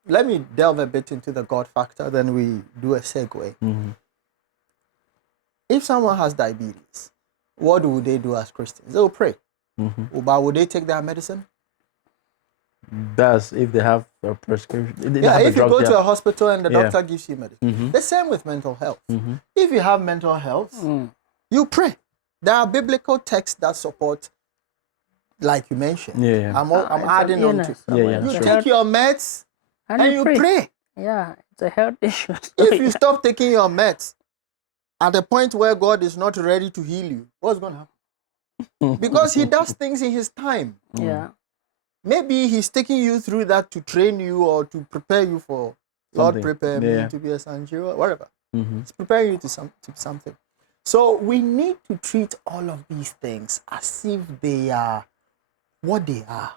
let me delve a bit into the God factor, then we do a segue. Mhm. If someone has diabetes, what would they do as Christians? They will pray. Mhm. But would they take their medicine? That's if they have a prescription. They Yeah, have the if you drugs, go to yeah. a hospital and the Yeah. doctor gives you medicine. Mhm. The same with mental health. Mhm. If you have mental health, Mm. you pray. There are biblical texts that support, like you mentioned. Yeah, yeah. I'm It's adding an on to. illness, Yeah, yeah, You it's a sure. take health- your meds and you pray. Yeah, it's a health issue. If you stop taking your meds at the point where God is not ready to heal you, what's going to happen? Because He does things in His time. Yeah. Maybe He's taking you through that to train you or to prepare you for, Lord, Something. prepare Yeah. me to be a sanctuary, whatever. Mhm. It's preparing you to something. So we need to treat all of these things as if they are what they are.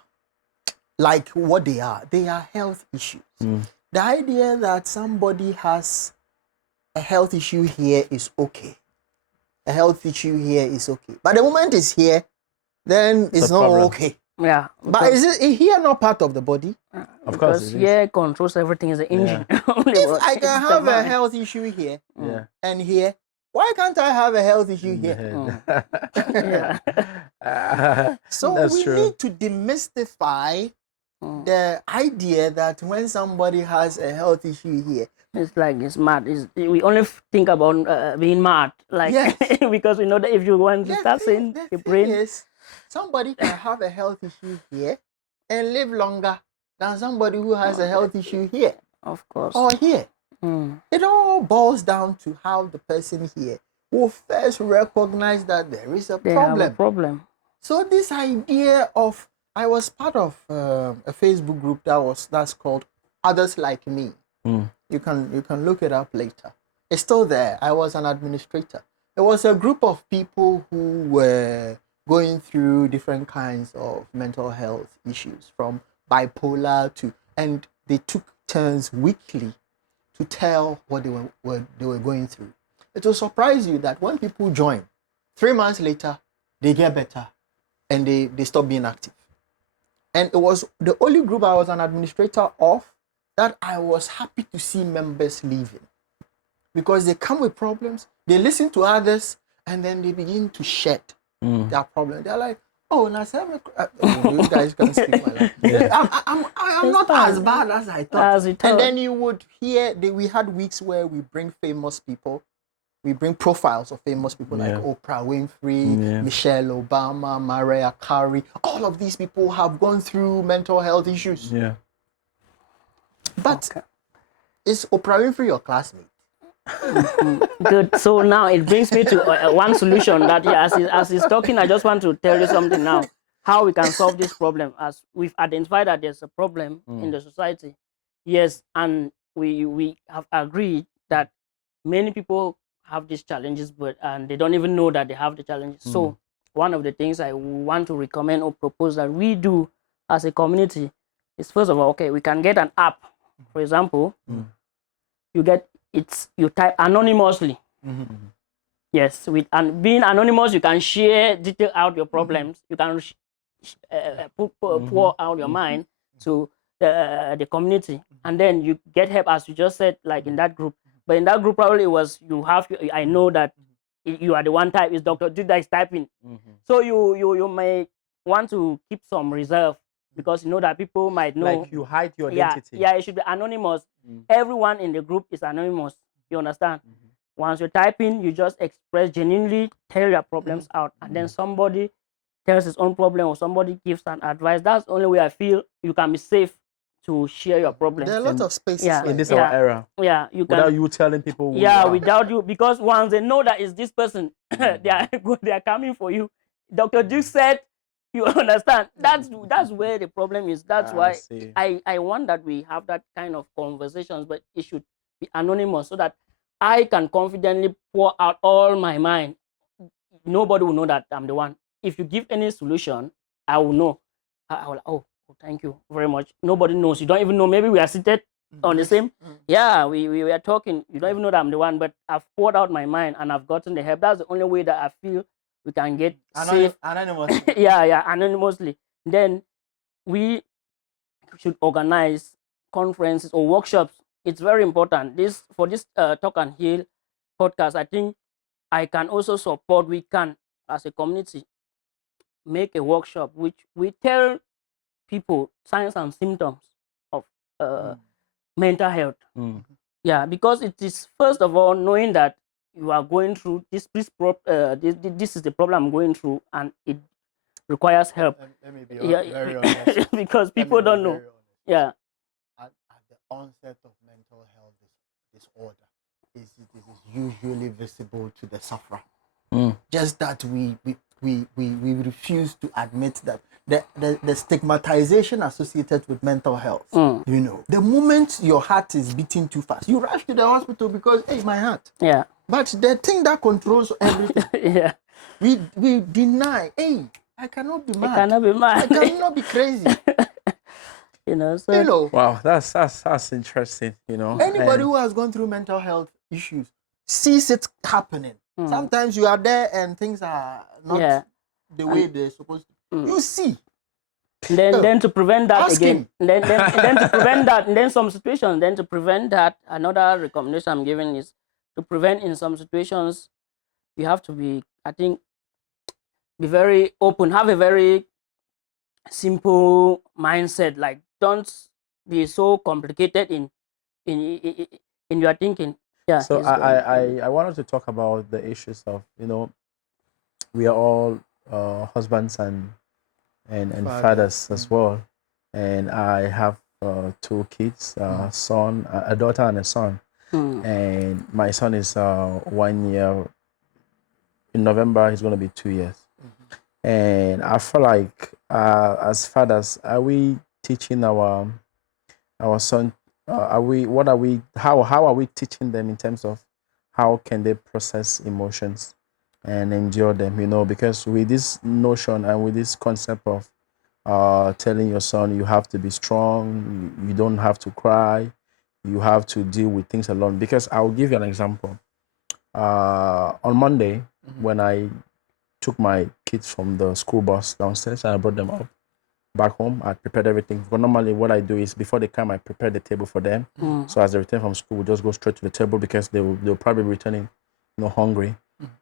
Like what they are. They are health issues. Mm. The idea that somebody has a health issue here is okay. A health issue here is okay. But the moment it's here, then it's a not problem. okay. Yeah. But is it here not part of the body? Of course Because it is. yeah, controls everything is the engine. Only If what I it's can the have a mind. health issue here Yeah. and here, why can't I have a health issue In the here? head. Yeah. So That's we true. need to demystify the idea that when somebody has a health issue here, It's like it's mad. We only think about being mad, like Yes. because we know that if you want to start saying the your thing brain, is, somebody can have a health issue here and live longer than somebody who has a health issue here of course. or here. Mm. It all boils down to how the person here will first recognize that there is a They have a problem. problem. So this idea of, I was part of a Facebook group that's called Others Like Me. Mm. You can look it up later. It's still there. I was an administrator. It was a group of people who were going through different kinds of mental health issues, from bipolar to, and they took turns weekly to tell what they were going through. It will surprise you that when people join, 3 months later, they get better and they stop being active. And it was the only group I was an administrator of that I was happy to see members leaving, because they come with problems, they listen to others, and then they begin to shed their problem. They're like, "Oh, you guys can speak my language. I'm It's not fine. as bad as I thought." As you thought. And then you would hear we had weeks where we bring famous people. We bring profiles of famous people like Yeah. Oprah Winfrey, Yeah. Michelle Obama, Mariah Carey. All of these people have gone through mental health issues. Yeah. But Okay. is Oprah Winfrey your classmate? Good. So now it brings me to one solution that as he's talking, I just want to tell you something now. How we can solve this problem, as we've identified that there's a problem in the society. Yes, and we have agreed that many people have these challenges, but and they don't even know that they have the challenges. So one of the things I want to recommend or propose that we do as a community is, first of all, okay, we can get an app. For example, you type anonymously. Yes, with and being anonymous, you can share detail out your problems. You can pour out your mind to the community, and then you get help, as you just said, like in that group. But in that group, probably it was I know that you are the one type is Dr. Dude that is typing. So you may want to keep some reserve, because you know that people might know. Like you hide your identity. Yeah, it should be anonymous. Everyone in the group is anonymous. You understand? Once you're typing, you just express genuinely, tell your problems out, and then somebody tells his own problem or somebody gives an advice. That's the only way I feel you can be safe to share your problems. There are a lot of spaces yeah. like In this that. our era. Yeah, you can. Without you telling people who you Yeah, are. without you, because once they know that it's this person, they are coming for you. Dr. Duke said, you understand. That's where the problem is. That's I why see. I want that we have that kind of conversations, but it should be anonymous, so that I can confidently pour out all my mind, nobody will know that I'm the one. If you give any solution, I will know. I will, oh, thank you very much. Nobody knows. You don't even know. Maybe we are seated on the same. Yeah, we were talking. You don't even know that I'm the one, but I've poured out my mind and I've gotten the help. That's the only way that I feel we can get safe. Anonymously. Yeah, anonymously. Then we should organize conferences or workshops. It's very important. This for this Talk and Heal podcast, I think I can also support. We can, as a community, make a workshop which we tell people signs and symptoms of mental health. Yeah, because it is first of all knowing that you are going through this this is the problem I'm going through, and it requires help. Let me be Yeah, very honest. because people don't know. Yeah. At the onset of mental health disorder, it is usually visible to the sufferer. Just that we refuse to admit that the stigmatization associated with mental health. You know, the moment your heart is beating too fast, you rush to the hospital because, hey, my heart. Yeah. But the thing that controls everything, Yeah. we deny. Hey, I cannot be mad. I cannot be mad. I cannot be crazy. You know, so You know, Wow, that's interesting. You know, anybody who has gone through mental health issues sees it happening. Sometimes you are there and things are not the way they're supposed to. You see. Then to prevent that Ask again, him. then to prevent that, and then some situations, then to prevent that, another recommendation I'm giving is to prevent in some situations, you have to be, I think, be very open, have a very simple mindset. Like, don't be so complicated in your thinking. Yeah. so it's going- I wanted to talk about the issues of, you know, we are all husbands and fathers as well, and I have two kids, son, a daughter and a son, and my son is 1 year. In November, he's going to be 2 years, and I feel like as fathers, are we teaching our son? Are we? What are we? How are we teaching them in terms of how can they process emotions and endure them? You know, because with this notion and with this concept of telling your son you have to be strong, you don't have to cry, you have to deal with things alone. Because I'll give you an example. On Monday, when I took my kids from the school bus downstairs and I brought them up back home, I prepared everything. But normally what I do is before they come, I prepare the table for them. So as they return from school, we just go straight to the table because they'll probably be returning, you know, hungry.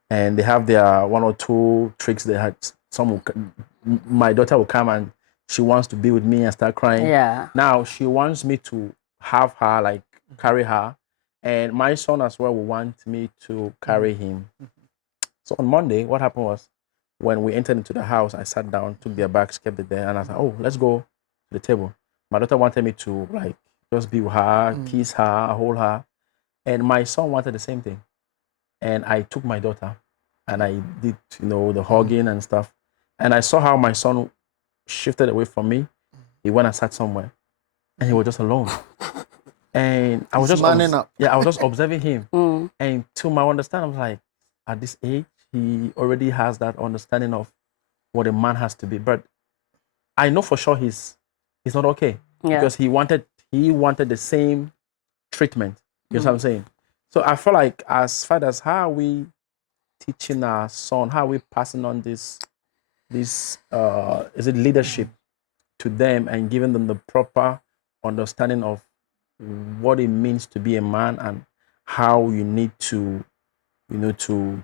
And they have their one or two tricks. They had my daughter will come and she wants to be with me and start crying. Yeah. Now she wants me to have her, like carry her. And my son as well will want me to carry him. So on Monday, what happened was when we entered into the house, I sat down, took their bags, kept it there, and I said, oh, let's go to the table. My daughter wanted me to like just be with her, kiss her, hold her. And my son wanted the same thing. And I took my daughter and I did, you know, the hugging and stuff. And I saw how my son shifted away from me. He went and sat somewhere. And he was just alone. And I was He's just manning up. I was just observing him. And to my understanding, I was like, at this age, he already has that understanding of what a man has to be. But I know for sure he's not okay. Yeah. Because he wanted the same treatment. You know what I'm saying? So I feel like as fathers, how are we teaching our son? How are we passing on this is it leadership to them and giving them the proper understanding of what it means to be a man and how you need to, you know, to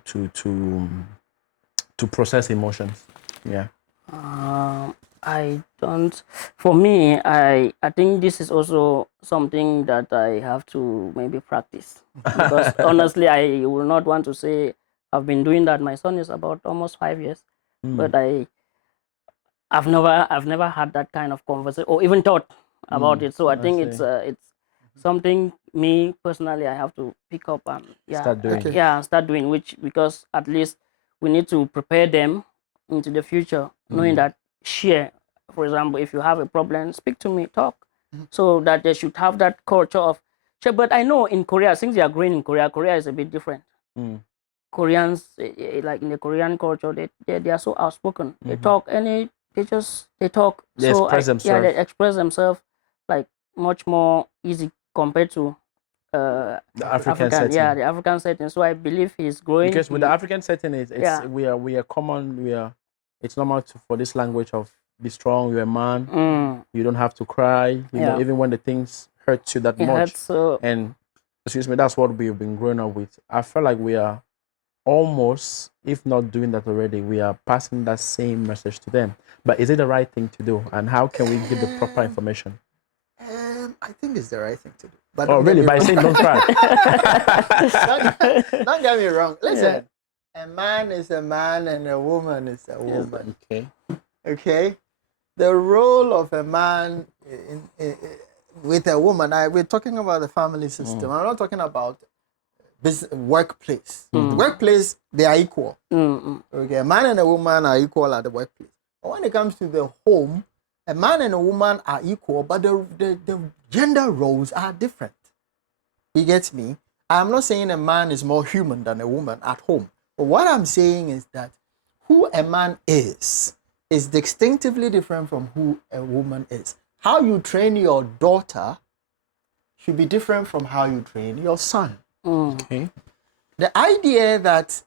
process emotions. Yeah. I don't. For me, I think this is also something that I have to maybe practice because honestly, I will not want to say I've been doing that. My son is about almost 5 years, but I've never had that kind of conversation or even thought about it. So I think it's something me personally I have to pick up and Start doing. Okay. start doing, which because at least we need to prepare them into the future, knowing that share. For example, if you have a problem, speak to me, talk, so that they should have that culture of But I know in Korea, since you are growing in Korea, Korea is a bit different. Mm. Koreans, like in the Korean culture, they are so outspoken. They talk they talk. They So express yeah, themselves. they express themselves like much more easy compared to The African African. setting. Yeah, the African setting. So I believe he's growing. Because with the African setting, it's Yeah. we are common. It's normal for this language of be strong. You're a man. You don't have to cry. You know, Yeah. even when the things hurt you that It much. hurts. So And excuse me, that's what we've been growing up with. I feel like we are almost, if not doing that already, we are passing that same message to them. But is it the right thing to do? And how can we give the proper information? I think it's the right thing to do. But Oh, don't get really? me By wrong. saying don't cry. Don't get me wrong. Listen, a man is a man and a woman is a woman. Okay. Okay? The role of a man with a woman, we're talking about the family system. I'm not talking about workplace. The workplace, they are equal. Okay, a man and a woman are equal at the workplace. But when it comes to the home, a man and a woman are equal, but the gender roles are different. You get me? I'm not saying a man is more human than a woman at home. But what I'm saying is that who a man is distinctively different from who a woman is. How you train your daughter should be different from how you train your son. Okay. The idea that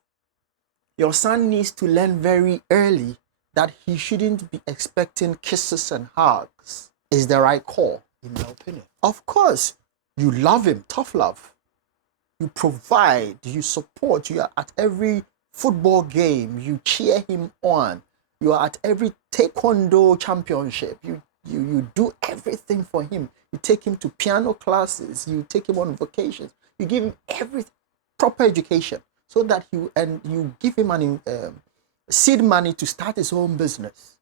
your son needs to learn very early that he shouldn't be expecting kisses and hugs is the right call, in my opinion. Of course, you love him, tough love. You provide, you support, you are at every football game, you cheer him on. You are at every taekwondo championship. You do everything for him. You take him to piano classes. You take him on vacations. You give him every proper education so that you give him an seed money to start his own business.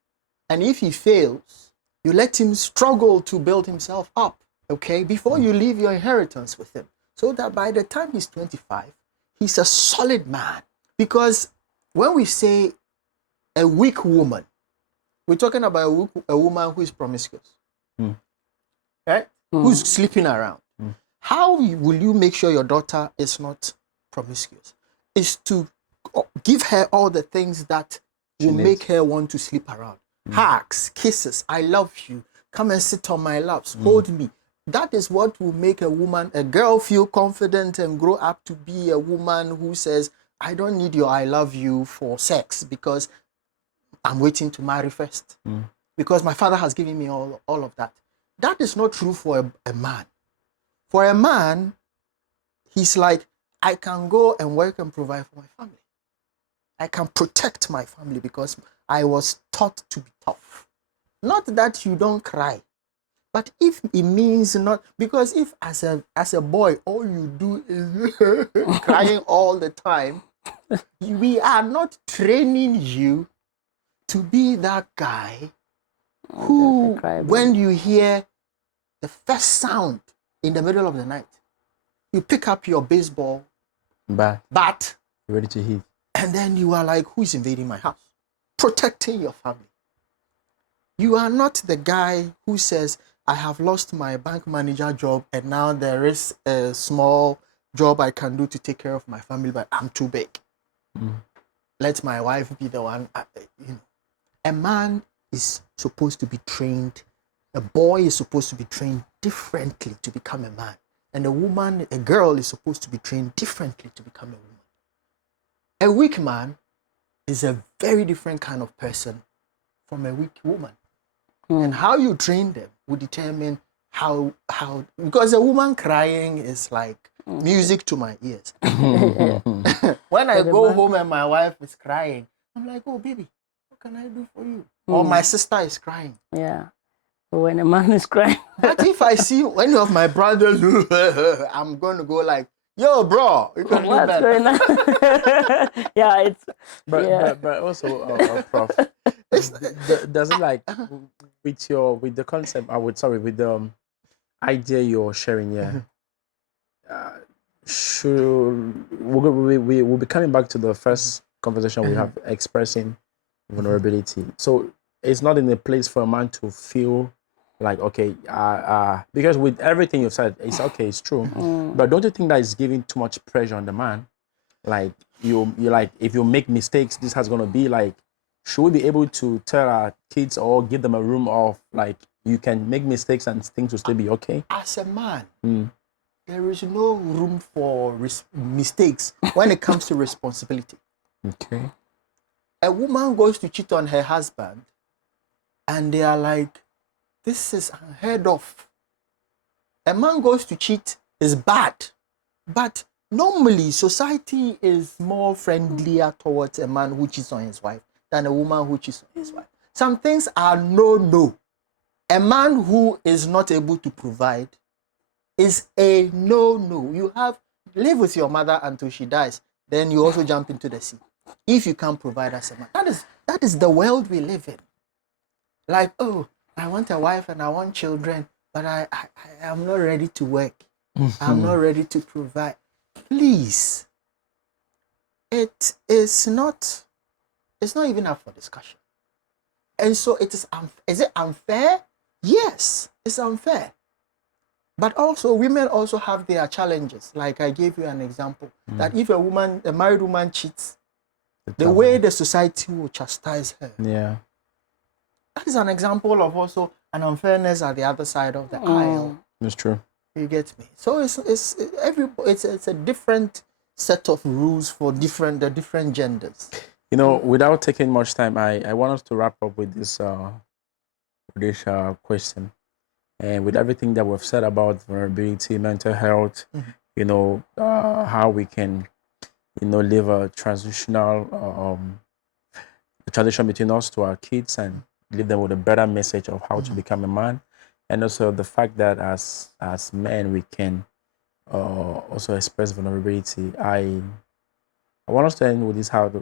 And if he fails, you let him struggle to build himself up, okay, before you leave your inheritance with him. So that by the time he's 25, he's a solid man. Because when we say a weak woman, we're talking about a woman who is promiscuous, right? Who's sleeping around. How will you make sure your daughter is not promiscuous? Is to give her all the things that will make her want to sleep around. Hugs, kisses, I love you, come and sit on my laps, hold me. That is what will make a girl feel confident and grow up to be a woman who says, I don't need your I love you for sex because I'm waiting to marry first. Because my father has given me all of that. That is not true for a man. For a man, he's like, I can go and work and provide for my family. I can protect my family because I was taught to be tough. Not that you don't cry, but if it means not, because if as a boy, all you do is crying all the time, we are not training you to be that guy who, when you hear the first sound in the middle of the night, you pick up your baseball bat, ready to hit, and then you are like, who is invading my house? Protecting your family. You are not the guy who says, I have lost my bank manager job and now there is a small job I can do to take care of my family, but I'm too big. Let my wife be the one. A man is supposed to be trained, a boy is supposed to be trained differently to become a man. And a girl is supposed to be trained differently to become a woman. A weak man is a very different kind of person from a weak woman. And how you train them will determine how because a woman crying is like music to my ears. When I go home and my wife is crying, I'm like, oh baby, what can I do for you? Or my sister is crying. Yeah. So when a man is crying. But if I see any of my brothers, I'm going to go like, yo, bro, you can do What's better. going on? Yeah, it's. But also, Prof, does it like with the concept? With the idea you're sharing here. We'll be coming back to the first conversation we have expressing vulnerability. So it's not in a place for a man to feel Like, okay, because with everything you've said, it's okay, it's true. But don't you think that is giving too much pressure on the man? Like, you like, if you make mistakes, this has gonna be like, should we be able to tell our kids or give them a room of like, you can make mistakes and things will still be okay? As a man, there is no room for mistakes when it comes to responsibility. Okay. A woman goes to cheat on her husband, and they are like, this is unheard of. A man goes to cheat is bad, but normally society is more friendlier towards a man who cheats on his wife than a woman who cheats on his wife. Some things are no. A man who is not able to provide is a no. You have live with your mother until she dies, then you also jump into the sea. If you can't provide as a man, that is the world we live in. Like, oh, I want a wife and I want children, but I am not ready to work. I'm not ready to provide. Please, it's not even up for discussion. And so it is it unfair? Yes, it's unfair. But also women also have their challenges. Like I gave you an example that if a married woman cheats, the way the society will chastise her. Yeah. That is an example of also an unfairness at the other side of the aisle. That's true. You get me? So it's a different set of rules for the different genders. You know, without taking much time, I want us to wrap up with this question. And with everything that we've said about vulnerability, mental health, you know, how we can, you know, live a transitional transition between us to our kids and leave them with a better message of how to become a man, and also the fact that as men we can also express vulnerability. I want us to end with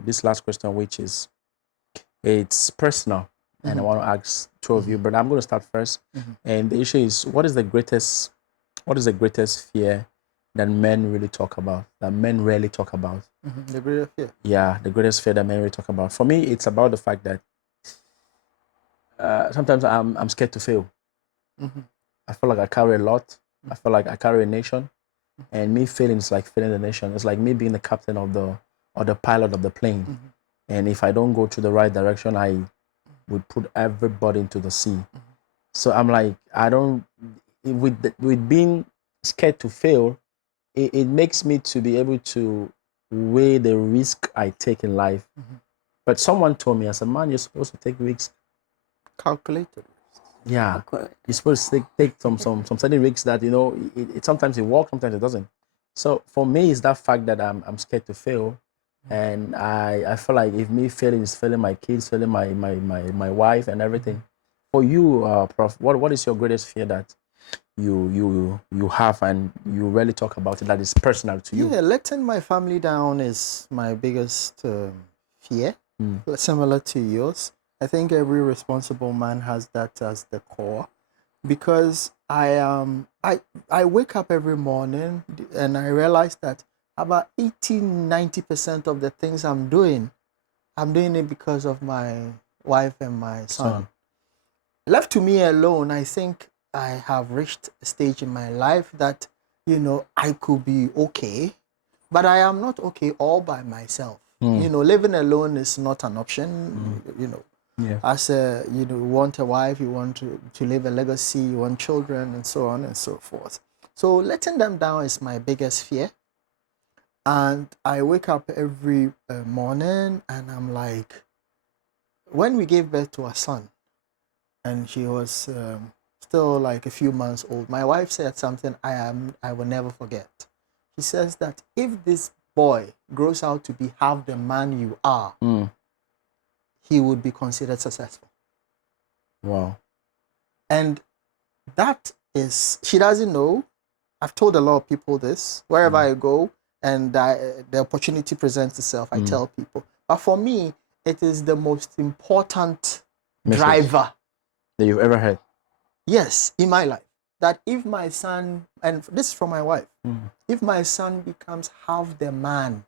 this last question, which is it's personal, and I want to ask two of you, but I'm going to start first. And the issue is, what is the greatest fear that men really talk about, that men rarely talk about? The greatest fear. Yeah, the greatest fear that men really talk about. For me, it's about the fact that sometimes I'm scared to fail. I feel like I carry a lot. I feel like I carry a nation, and me failing is like failing the nation. It's like me being the captain of the pilot of the plane, and if I don't go to the right direction, I would put everybody into the sea. So I'm like, I don't. With being scared to fail, it makes me to be able to weigh the risk I take in life. But someone told me, as a man, you're supposed to take risks. Calculated. Yeah, you're supposed to take some certain risks that, you know, it sometimes it works, sometimes it doesn't. So for me, it's that fact that I'm scared to fail, and I feel like if me failing is failing my kids, failing my wife and everything. For you, Prof, what is your greatest fear that you have and you rarely talk about it, that is personal to you? Yeah, letting my family down is my biggest fear, similar to yours. I think every responsible man has that as the core, because I wake up every morning and I realize that about 80-90% of the things I'm doing it because of my wife and my son. Left to me alone, I think I have reached a stage in my life that, you know, I could be okay, but I am not okay all by myself. You know, living alone is not an option. You know, as you want a wife, you want to leave a legacy, you want children, and so on and so forth. So letting them down is my biggest fear. And I wake up every morning and I'm like, when we gave birth to our son, and she was still like a few months old, my wife said something I will never forget. She says that if this boy grows out to be half the man you are, he would be considered successful. Wow. And that is, she doesn't know. I've told a lot of people this. Wherever I go and the opportunity presents itself, I tell people. But for me, it is the most important driver that you've ever had. Yes, in my life. That if my son, and this is from my wife, if my son becomes half the man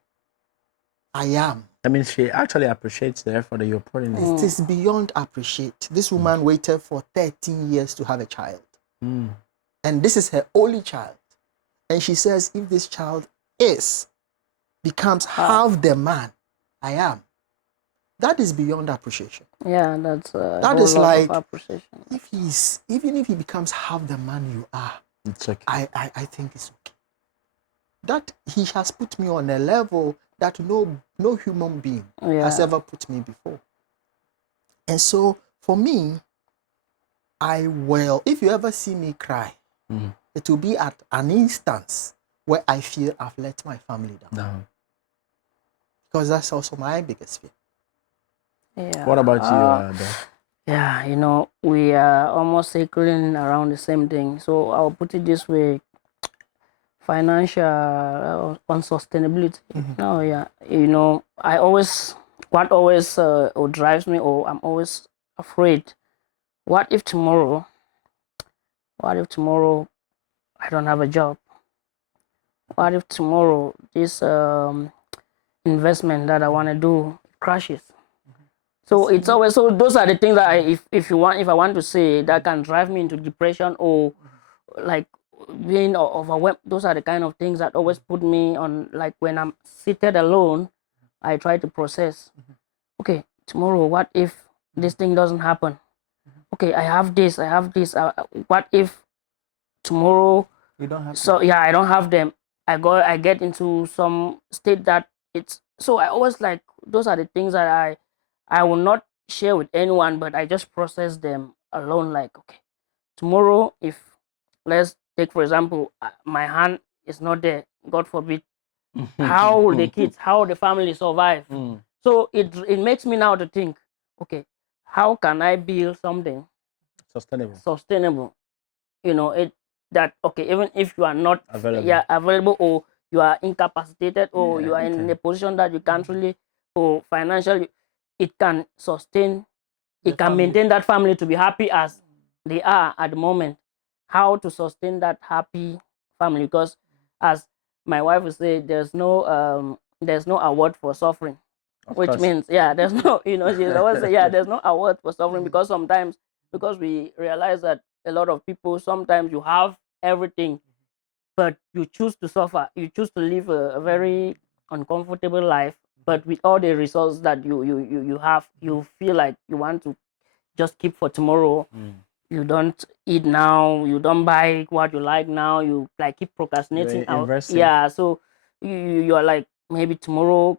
I am. I mean, she actually appreciates the effort that you're putting in. It is beyond appreciate. This woman waited for 13 years to have a child. Mm. And this is her only child. And she says, if this child becomes half the man I am, that is beyond appreciation. Yeah, that's That is lot like, of appreciation. even if he becomes half the man you are, It's okay. I think it's okay. That he has put me on a level that no human being has ever put me before. And so for me, if you ever see me cry, it will be at an instance where I feel I've let my family down. No. Because that's also my biggest fear. Yeah. What about you, Doc? Yeah, you know, we are almost circling around the same thing. So I'll put it this way: financial unsustainability. No, yeah, you know, what always drives me, or I'm always afraid. What if tomorrow I don't have a job? What if tomorrow this investment that I want to do crashes? So it's always, so those are the things that if I want to say that can drive me into depression or like being overwhelmed. Those are the kind of things that always put me on, like when I'm seated alone, I try to process. Okay, tomorrow, what if this thing doesn't happen? Okay, I have this. What if tomorrow? You don't have So yeah, I don't have them. I get into some state that it's, so I always like, those are the things that I will not share with anyone, but I just process them alone. Like, okay, tomorrow, if, let's take for example, my hand is not there, God forbid, how will the kids, how will the family survive? So it makes me now to think, okay, how can I build something sustainable? You know, that okay, even if you are not available, or you are incapacitated, or you are in a position that you can't really, or financially, it can sustain, it can maintain that family to be happy as they are at the moment. How to sustain that happy family? Because as my wife would say, there's no award for suffering. Which means, yeah, there's no, you know, she's always say, yeah, there's no award for suffering, because sometimes, because we realize that a lot of people, sometimes you have everything, but you choose to suffer, you choose to live a very uncomfortable life, but with all the resources that you have, you feel like you want to just keep for tomorrow. You don't eat now, you don't buy what you like now, you like keep procrastinating out. Yeah, so you are like, maybe tomorrow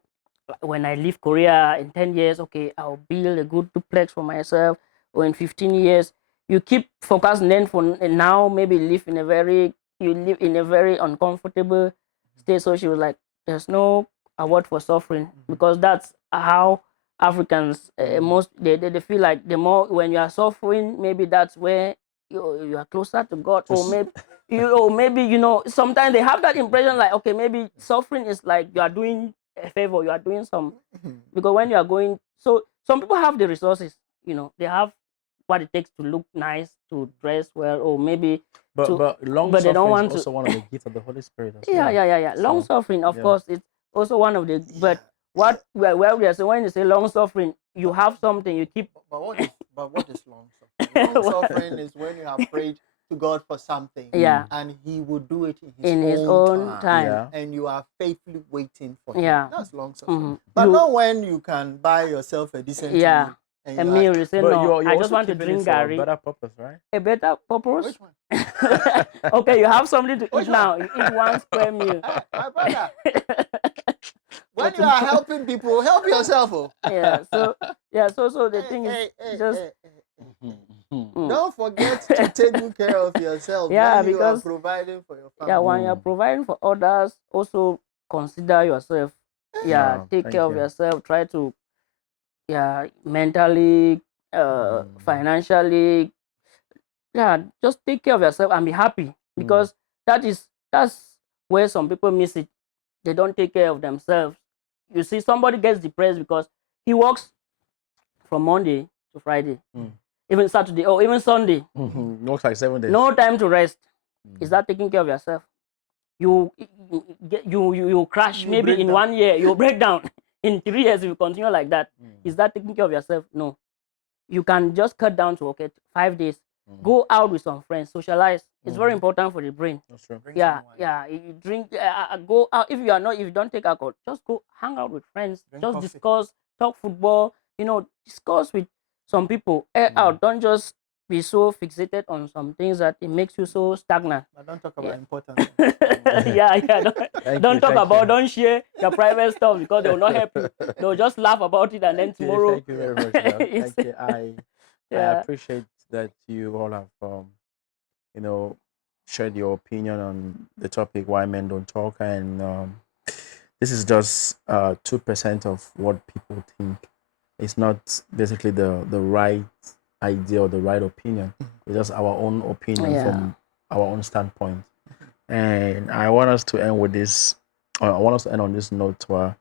when I leave Korea in 10 years, okay, I'll build a good duplex for myself, or in 15 years. You keep focusing, then for now, maybe live in a very uncomfortable state. So she was like, there's no award for suffering, because that's how Africans most they feel like the more when you are suffering, maybe that's where you are closer to God, or maybe you know, sometimes they have that impression like, okay, maybe suffering is like you are doing a favor, you are doing some, because when you are going, so some people have the resources, you know, they have what it takes to look nice, to dress well, or maybe but long but they don't suffering want is also to. one of the gifts of the Holy Spirit as Yeah, well. long suffering, of course, it's also one of the, but what where we are saying, when you say long suffering, you have something, you keep. But what is long suffering? Long suffering is when you have prayed to God for something, Yeah, and He will do it in his own time. and you are faithfully waiting for Yeah. Him. That's long suffering. Mhm. But You- not when you can buy yourself a decent Yeah. meal. And A you're meal, like, you say But no, you're I also just want to keeping drink it for a Gary. better purpose, right? A better purpose? which one? Okay, you have something to Which eat now. one? You eat one square meal. My brother, when you are helping people, help yourself. Oh. Yeah. So so the thing is just Don't forget to take good care of yourself Yeah, when you are because providing for your family. yeah, when you're providing for others, also consider yourself. Yeah, No, take thank care of you. yourself. Try to mentally, financially, just take care of yourself and be happy, because that's where some people miss it. They don't take care of themselves. You see, somebody gets depressed because he works from Monday to Friday, even Saturday or even Sunday. Looks like 7 days. No time to rest. Is that taking care of yourself? You crash, You maybe break in down. 1 year you break down. in 3 years, if you continue like that, is that taking care of yourself? No. You can just cut down to, okay, 5 days. Go out with some friends, socialize. It's very important for the brain. That's true. Yeah, yeah. You drink, go out. If you don't take alcohol, just go hang out with friends. Drink Just coffee. discuss, talk football. Discuss with some people. Air out. Don't just be so fixated on some things that it makes you so stagnant. But don't talk about Yeah. important things. Yeah. Don't talk thank about. you. Don't share your private stuff because they will not help you. They'll just laugh about it, and then tomorrow. Thank you very much. Doc. It's- Thank you. I Yeah. appreciate that you all have shared your opinion on the topic why men don't talk, and this is just 2% of what people think. It's not basically the right idea or the right opinion. It's just our own opinion Yeah. from our own standpoint. And I want us to end with this. I want us to end on this note where,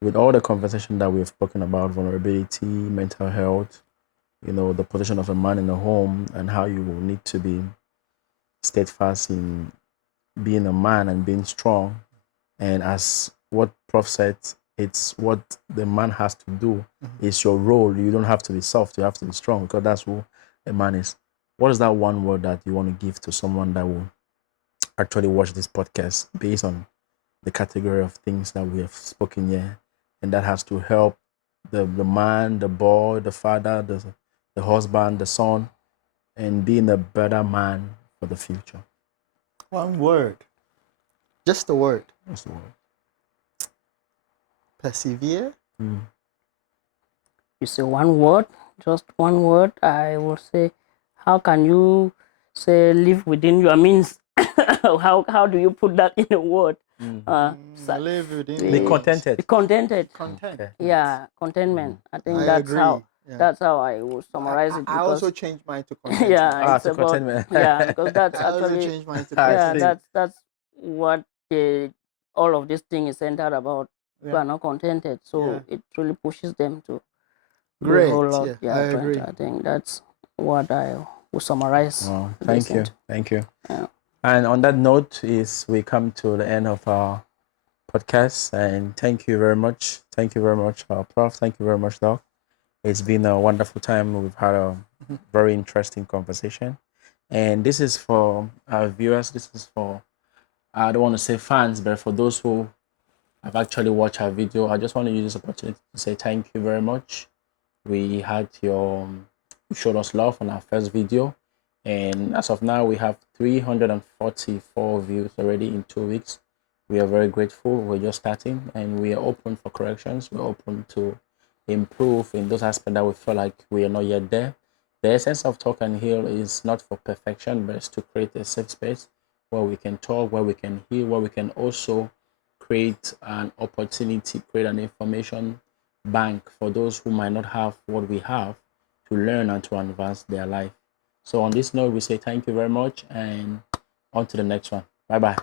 with all the conversation that we've spoken about vulnerability, mental health, the position of a man in a home, and how you will need to be steadfast in being a man and being strong. And as what Prof said, it's what the man has to do. It's your role. You don't have to be soft. You have to be strong, because that's who a man is. What is that one word that you want to give to someone that will actually watch this podcast based on the category of things that we have spoken here, and that has to help the man, the boy, the father, the husband, the son, and being a better man for the future? One word. Just a word. That's the word. Persevere. You say one word, just one word. I will say, how can you say live within your means? How do you put that in a word? Live within Be means. contented. Be contented. Content. Okay. Yeah, contentment. I think I that's agree. how Yeah. that's how I will summarize it. I Because also changed mine to content. yeah, it's to about contentment. yeah, because that's I also actually changed mine to I yeah, content. see. that's what all of this thing is centered about. People Yeah. are not contented, so Yeah. it really pushes them to do a Great. whole lot. Yeah, Yeah, I trying agree. to- I think that's what I will summarize. Well, this thank you. into. Thank you. Yeah. And on that note, we come to the end of our podcast. And thank you very much. Thank you very much, Prof. Thank you very much, Doc. It's been a wonderful time. We've had a very interesting conversation. And this is for our viewers. This is for, I don't want to say fans, but for those who have actually watched our video, I just want to use this opportunity to say thank you very much. We had you showed us love on our first video. And as of now, we have 344 views already in 2 weeks. We are very grateful. We're just starting, and we are open for corrections. We're open to improve in those aspects that we feel like we are not yet there. The essence of Talk and Heal is not for perfection, but it's to create a safe space where we can talk, where we can heal, where we can also create an opportunity, create an information bank for those who might not have what we have, to learn and to advance their life. So on this note, we say thank you very much, and on to the next one. Bye-bye.